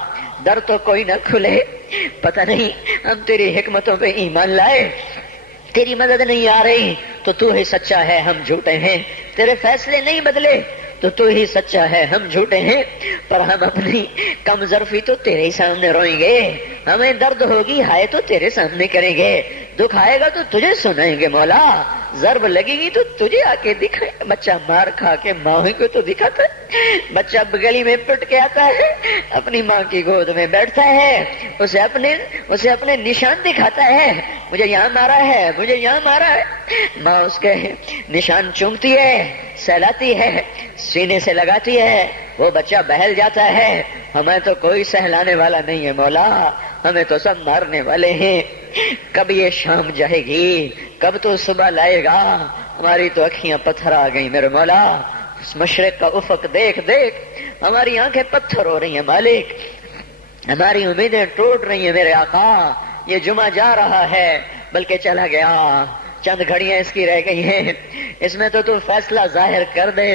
در تو کوئی نہ کھلے. پتہ نہیں ہم تیری حکمتوں پہ ایمان لائے، تیری مدد نہیں آ رہی تو ہی سچا ہے، ہم جھوٹے ہیں. تیرے فیصلے نہیں بدلے تو ہی سچا ہے، ہم جھوٹے ہیں. پر ہم اپنی کم ظرفی تو تیرے ہی سامنے روئیں گے، ہمیں درد ہوگی ہائے تو تیرے سامنے کریں گے، دکھ آئے گا تو تجھے سنائیں گے. مولا ضرب لگے گی تو تجھے آ کے دکھائے. بچہ مار کھا کے ماں کو تو دکھاتا ہے، بچہ گلی میں پٹ کے آتا ہے، اپنی ماں کی گود میں بیٹھتا ہے، اسے اپنے نشان دکھاتا ہے. مجھے یہاں مارا ہے، مجھے یہاں مارا ہے. ماں اس کے نشان چومتی ہے، سہلاتی ہے، سینے سے لگاتی ہے، وہ بچہ بہل جاتا ہے. ہمیں تو کوئی سہلانے والا نہیں ہے مولا، ہمیں تو سب مارنے والے ہیں. کب یہ شام جائے گی، کب تو صبح لائے گا. ہماری تو اکھیاں پتھر آ گئی میرے مولا. اس مشرق کا افق دیکھ دیکھ ہماری آنکھیں پتھر ہو رہی ہیں مالک، ہماری امیدیں ٹوٹ رہی ہیں میرے آقا. یہ جمعہ جا رہا ہے بلکہ چلا گیا، چند گھڑیاں اس کی رہ گئی ہیں، اس میں تو فیصلہ ظاہر کر دے.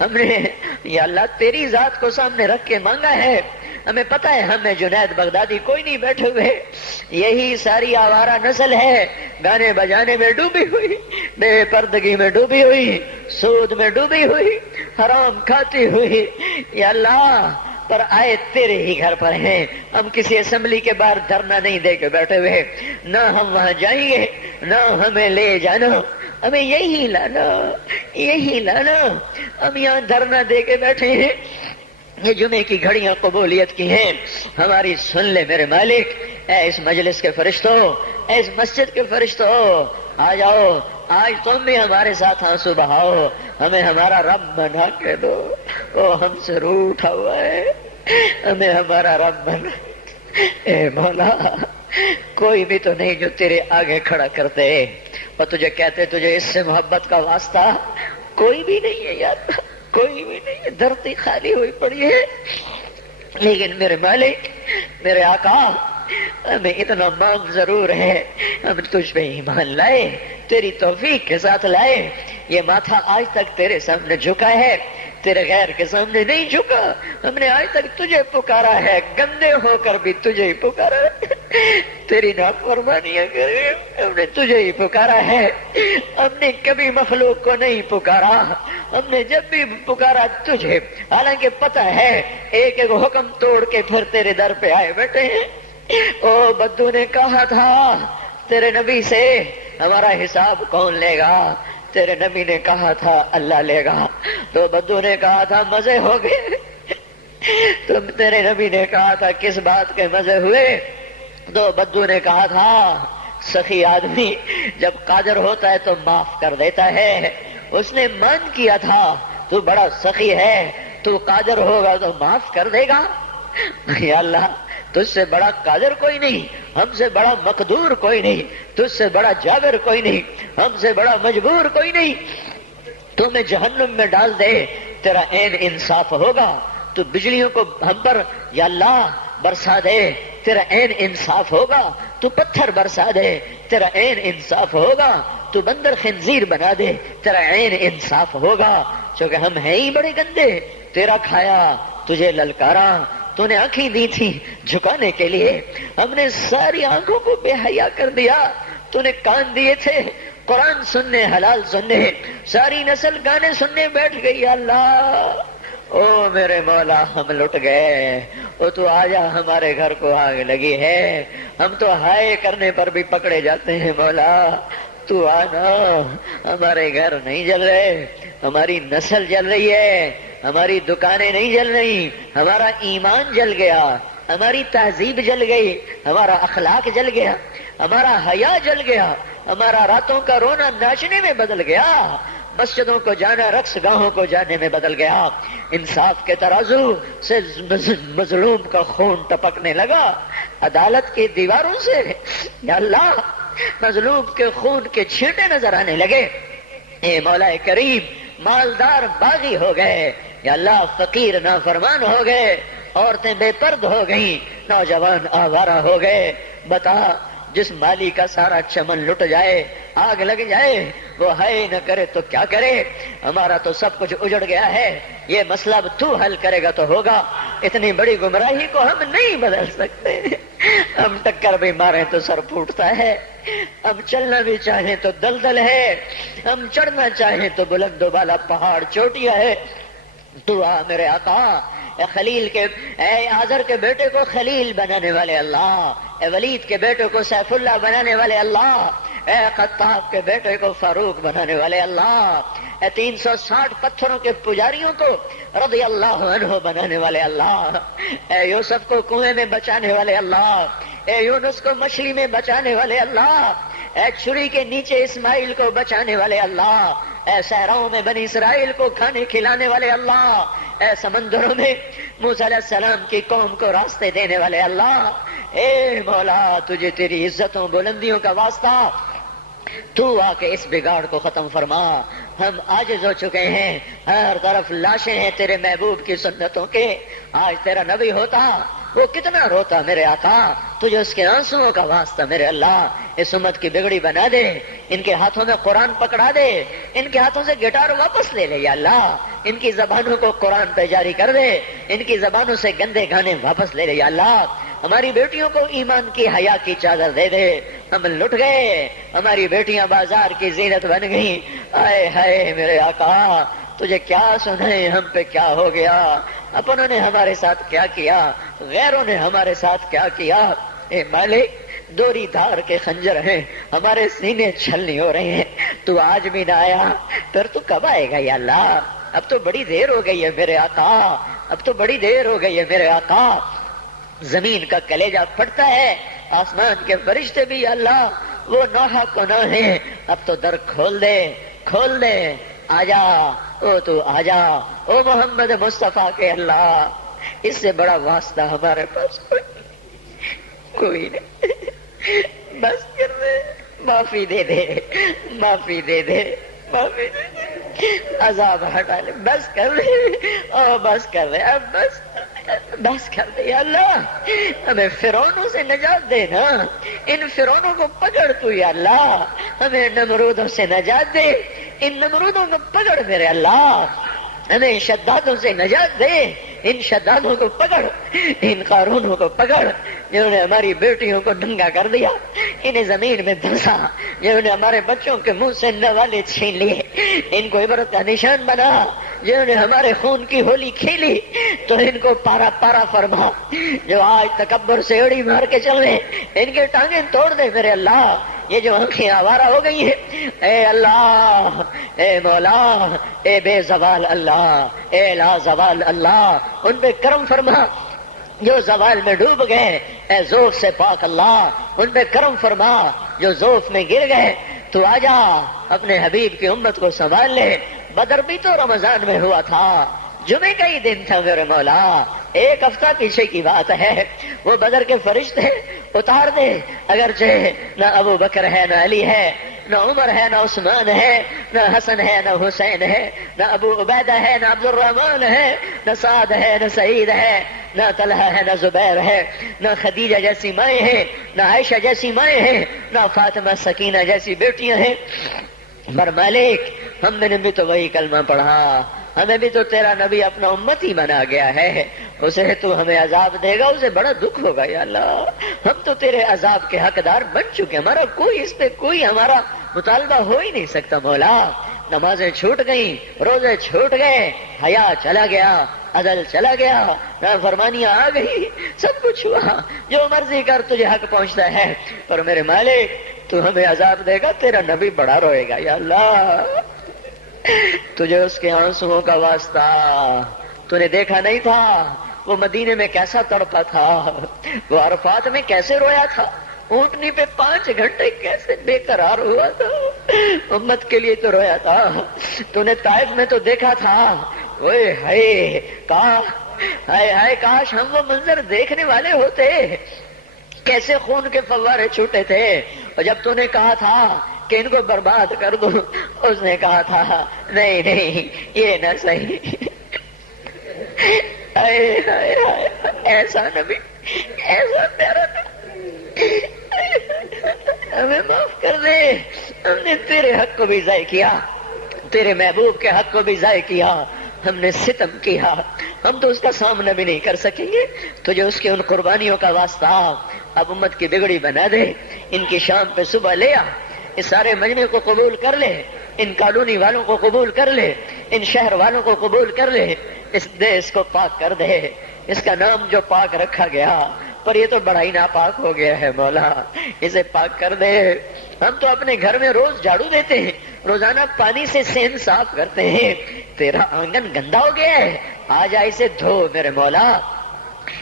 ہم نے یا اللہ تیری ذات کو سامنے رکھ کے مانگا ہے. ہمیں پتہ ہے ہمیں جنید بغدادی کوئی نہیں بیٹھے ہوئے، یہی ساری آوارہ نسل ہے، گانے بجانے میں ڈوبی ہوئی، بے پردگی میں ڈوبی ہوئی، سود میں ڈوبی ہوئی، حرام کھاتی ہوئی. یا اللہ پر آئے تیرے ہی گھر پر ہیں. ہم کسی اسمبلی کے باہر دھرنا نہیں دے کے بیٹھے ہوئے، نہ ہم وہاں جائیں گے، نہ ہمیں لے جانا، ہمیں یہی لانا، یہی لانا. ہم یہاں دھرنا دے کے بیٹھے ہیں. یہ جمعے کی گھڑیاں قبولیت کی ہیں، ہماری سن لے میرے مالک. اے اس مجلس کے فرشتوں، اے اس مسجد کے فرشتوں، آ جاؤ. آج تم بھی ہمارے ساتھ آنسو بہاؤ، ہمیں ہمارا رب بنا کے دو. وہ ہم سے روٹھا ہوا ہے، ہمیں ہمارا رب بنا. اے مولا کوئی بھی تو نہیں جو تیرے آگے کھڑا کرتے اور تجھے کہتے تجھے اس سے محبت کا واسطہ. کوئی بھی نہیں ہے یار، کوئی بھی نہیں ہے. دھرتی خالی ہوئی پڑی ہے، لیکن میرے مالک، میرے آقا، ہمیں اتنا مانگ ضرور ہے، ہم تجھ پہ ایمان لائے، تیری توفیق کے ساتھ لائے، یہ ماتھا آج تک تیرے سامنے جھکا ہے، تیرے غیر کے سامنے نہیں جھکا، ہم نے آج تک تجھے پکارا ہے، گندے ہو کر بھی تجھے ہی پکارا ہے، تیری نافرمانیاں کرے ہم نے تجھے ہی پکارا ہے، ہم نے کبھی مخلوق کو نہیں پکارا، ہم نے جب بھی پکارا تجھے، حالانکہ پتہ ہے ایک ایک حکم توڑ کے پھر تیرے در پہ آئے بیٹھے ہیں۔ او بدو نے کہا تھا تیرے نبی سے ہمارا حساب کون لے گا؟ تیرے نبی نے کہا تھا اللہ لے گا، تو بدو نے کہا تھا مزے ہو گئے، تم تیرے نبی نے کہا تھا کس بات کے مزے ہوئے؟ تو بدو نے کہا تھا سخی آدمی جب قادر ہوتا ہے تو معاف کر دیتا ہے، اس نے مان کیا تھا تو بڑا سخی ہے، تو قادر ہوگا تو معاف کر دے گا۔ یا اللہ تجھ سے بڑا قادر کوئی نہیں، ہم سے بڑا مقدور کوئی نہیں، تجھ سے بڑا جابر کوئی نہیں، ہم سے بڑا مجبور کوئی نہیں، تو میں جہنم میں ڈال دے تیرا عین انصاف ہوگا، تو بجلیوں کو ہم پر یا اللہ برسا دے تیرا عین انصاف ہوگا، تو پتھر برسا دے تیرا عین انصاف ہوگا، تو بندر خنزیر بنا دے تیرا عین انصاف ہوگا، چونکہ ہم ہیں ہی بڑے گندے، تیرا کھایا تجھے للکارا، تو نے آنکھیں دی تھی جھکانے کے لیے، ہم نے ساری آنکھوں کو بے حیا کر دیا، تو نے کان دیے تھے قرآن سننے حلال سننے، ساری نسل گانے سننے بیٹھ گئی۔ یا اللہ او میرے مولا ہم لٹ گئے، او تو آجا ہمارے گھر کو آگ لگی ہے، ہم تو ہائے کرنے پر بھی پکڑے جاتے ہیں، مولا تو آنا، ہمارے گھر نہیں جل رہے، ہماری نسل جل رہی ہے، ہماری دکانیں نہیں جل رہی، ہمارا ایمان جل گیا، ہماری تہذیب جل گئی، ہمارا اخلاق جل گیا، ہمارا حیا جل گیا، ہمارا راتوں کا رونا ناچنے میں بدل گیا، مسجدوں کو جانا رقص گاہوں کو جانے میں بدل گیا، انصاف کے ترازو سے مظلوم کا خون ٹپکنے لگا، عدالت کی دیواروں سے یا اللہ مظلوم کے خون کے چھینٹے نظر آنے لگے۔ اے مولا کریم مالدار باغی ہو گئے، یا اللہ فقیر نافرمان ہو گئے، عورتیں بے پرد ہو گئیں، نوجوان آوارہ ہو گئے۔ بتا جس مالی کا سارا چمن لٹ جائے، آگ لگ جائے، وہ ہائے نہ کرے تو کیا کرے؟ ہمارا تو سب کچھ اجڑ گیا ہے، یہ مسئلہ اب تو حل کرے گا تو ہوگا، اتنی بڑی گمراہی کو ہم نہیں بدل سکتے، ہم ٹکر بھی ماریں تو سر پھوٹتا ہے، ہم چلنا بھی چاہیں تو دلدل ہے، ہم چڑھنا چاہیں تو بلند و بالا پہاڑ چوٹیاں ہے، تو آ میرے آقا، اے خلیل کے، اے آزر کے بیٹے کو خلیل بنانے والے اللہ، اے ولید کے بیٹے کو سیف اللہ بنانے والے اللہ، اے خطاب کے بیٹے کو فاروق بنانے والے اللہ، اے 360 پتھروں کے پجاریوں کو رضی اللہ عنہ بنانے والے اللہ، اے یوسف کو کنویں میں بچانے والے اللہ، اے یونس کو مچھلی میں بچانے والے اللہ، اے چھری کے نیچے اسماعیل کو بچانے والے اللہ، اے صحراؤں میں بنی اسرائیل کو کھانے کھلانے والے اللہ، اے سمندروں میں موسیٰ علیہ السلام کی قوم کو راستے دینے والے اللہ، اے مولا تجھے تیری عزتوں بلندیوں کا واسطہ، تو آ کے اس بگاڑ کو ختم فرما، ہم عاجز ہو چکے ہیں، ہر طرف لاشیں ہیں تیرے محبوب کی سنتوں کے، آج تیرا نبی ہوتا وہ کتنا روتا میرے آقا، تجھے اس کے آنسوؤں کا واسطہ میرے اللہ، اس امت کی بگڑی بنا دے، ان کے ہاتھوں میں قرآن پکڑا دے، ان کے ہاتھوں سے گٹار واپس لے لے یا اللہ، ان کی زبانوں کو قرآن پہ جاری کر دے، ان کی زبانوں سے گندے گانے واپس لے لے یا اللہ، ہماری بیٹیوں کو ایمان کی حیا کی چادر دے دے، ہم لٹ گئے، ہماری بیٹیاں بازار کی زینت بن گئیں، آئے ہائے میرے آقا تجھے کیا سنائیں ہم پہ کیا ہو گیا، اپنوں نے ہمارے ساتھ کیا کیا، غیروں نے ہمارے ساتھ کیا کیا، اے مالک دوری دھار کے خنجر ہیں، ہمارے سینے چھلنی ہو رہے ہیں، تو آج بھی نہ آیا، پھر تو کب آئے گا یا اللہ؟ اب تو بڑی دیر ہو گئی ہے میرے آقا، اب تو بڑی دیر ہو گئی ہے میرے آقا، زمین کا کلیجہ پھٹتا ہے، آسمان کے فرشتے بھی یا اللہ وہ نوحہ کو نہ ہیں، اب تو در کھول دے، کھول دے، آجا او تو آجا، او محمد مصطفیٰ کے اللہ، اس سے بڑا واسطہ ہمارے پاس کوئی نہیں، بس کر دے، معافی دے دے، معافی دے دے، معافی دے دے، عذاب ہٹا لے، بس کر دے، او بس کر دے، اب بس بس کر دے یا اللہ، ہمیں فرعونوں سے نجات دے نا، ان فرعونوں کو پکڑ تو یا اللہ، ہمیں نمرودوں سے نجات دے، ان نمرودوں کو پکڑ میرے اللہ، ہمیں شدادوں سے نجات دے، ان شدادوں کو پکڑ، ان قارونوں کو پکڑ جنہوں نے ہماری بیٹیوں کو ننگا کر دیا، انہیں زمین میں دھنسا، جنہوں نے ہمارے بچوں کے منہ سے نوالے چھین لیے، ان کو عبرت کا نشان بنا، جنہوں نے ہمارے خون کی ہولی کھیلی تو ان کو پارا پارا فرما، جو آج تکبر سے اڑی مار کے چل رہے ان کے ٹانگیں توڑ دے میرے اللہ، یہ جو آنکھیں آوارہ ہو گئی ہیں، اے اللہ، اے مولا، اے بے زوال اللہ، اے لا زوال اللہ، ان پہ کرم فرما، جو زوال میں ڈوب گئے، اے ذوف سے پاک اللہ، ان پہ کرم فرما، جو ذوف میں گر گئے، تو آجا اپنے حبیب کی امت کو سنبھال لے۔ بدر بھی تو رمضان میں ہوا تھا، جمعے کا ہی دن تھا میرے مولا، ایک ہفتہ پیچھے کی بات ہے، وہ بدر کے فرشتے اتار دے، اگرچہ نہ ابو بکر ہے، نہ علی ہے، نہ عمر ہے، نہ عثمان ہے، نہ حسن ہے، نہ حسین ہے، نہ ابو عبیدہ ہے، نہ عبد الرحمن ہے، نہ سعد ہے، نہ سعید ہے، نہ طلحہ ہے، نہ زبیر ہے، نہ خدیجہ جیسی مائیں ہیں، نہ عائشہ جیسی مائیں ہیں، نہ فاطمہ سکینہ جیسی بیٹیاں ہیں، پر مالک ہم نے بھی تو وہی کلمہ پڑھا، ہمیں بھی تو تیرا نبی اپنا امتی بنا گیا ہے، اسے تو ہمیں عذاب دے گا، اسے بڑا دکھ ہوگا یا اللہ، ہم تو تیرے عذاب کے حقدار بن چکے، ہمارا کوئی اس پہ کوئی ہمارا مطالبہ ہو ہی نہیں سکتا مولا، نمازیں چھوٹ گئیں، روزے چھوٹ گئے، حیا چلا گیا، عدل چلا گیا، فرمانیاں آ گئی، سب کچھ ہوا، جو مرضی کر تجھے حق پہنچتا ہے، پر میرے مالک تو ہمیں عذاب دے گا، تیرا نبی بڑا روئے گا یا اللہ، تجھے اس کے آنسوؤں کا واسطہ، تو نے دیکھا نہیں تھا وہ مدینے میں کیسا تڑپا تھا، وہ عرفات میں کیسے رویا تھا، اونٹنی پہ 5 گھنٹے کیسے بے قرار ہوا تھا، امت کے لیے تو رویا تھا، تو نے طائف میں تو دیکھا تھا، اوئے ہائے کاش ہم وہ منظر دیکھنے والے ہوتے، کیسے خون کے فوارے چھوٹے تھے، اور جب تو نے کہا تھا کہ ان کو برباد کر دو، اس نے کہا تھا نہیں نہیں یہ نہ صحیح، ایسا نبی، ایسا پیارا نبی، ہمیں معاف کر دے، ہم نے تیرے حق کو بھی ضائع کیا، تیرے محبوب کے حق کو بھی ضائع کیا، ہم نے ستم کیا، ہم تو اس کا سامنا بھی نہیں کر سکیں گے، تجھے اس کی ان قربانیوں کا واسطہ اب امت کی بگڑی بنا دے، ان کی شام پہ صبح لے آ، اس سارے مجمع کو قبول کر لے، ان کالونی والوں کو قبول کر لے، ان شہر والوں کو قبول کر لے، اس دیس کو پاک کر دے، اس کا نام جو پاک رکھا گیا پر یہ تو بڑا ہی ناپاک ہو گیا ہے مولا، اسے پاک کر دے، ہم تو اپنے گھر میں روز جھاڑو دیتے ہیں، روزانہ پانی سے سین صاف کرتے ہیں، تیرا آنگن گندا ہو گیا ہے، آ جا اسے دھو میرے مولا،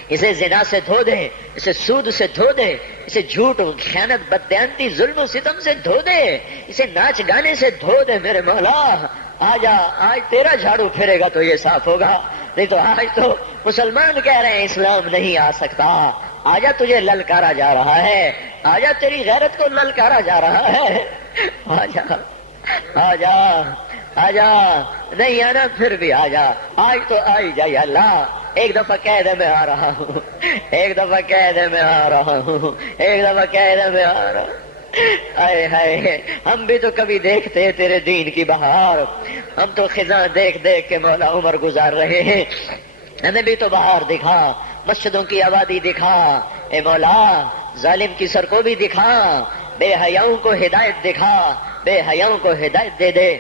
اسے زنا سے دھو دے، اسے سود سے دھو دے، اسے جھوٹ خیانت بددیانتی ظلم و ستم سے دھو دے، اسے ناچ گانے سے دھو دے میرے مولا، آجا، آج تیرا جھاڑو پھرے گا تو یہ صاف ہوگا، نہیں تو آج تو مسلمان کہہ رہے ہیں اسلام نہیں آ سکتا، آجا تجھے للکارا جا رہا ہے، آجا تیری غیرت کو للکارا جا رہا ہے، آجا آجا آجا، نہیں آنا پھر بھی آجا، آج تو آئی جا یا اللہ، ایک دفعہ کہہ دے میں آ رہا ہوں، ایک دفعہ کہہ دے میں آ رہا ہوں، ایک دفعہ کہہ دے میں آ رہا ہوں، آئے ہائے، ہم بھی تو کبھی دیکھتے تیرے دین کی بہار، ہم تو خزاں دیکھ دیکھ کے مولا عمر گزار رہے ہیں، ہمیں بھی تو بہار دکھا، مسجدوں کی آبادی دکھا، اے مولا ظالم کی سر کو بھی دکھا، بے حیاؤں کو ہدایت دکھا، بے حیاؤں کو ہدایت دے دے۔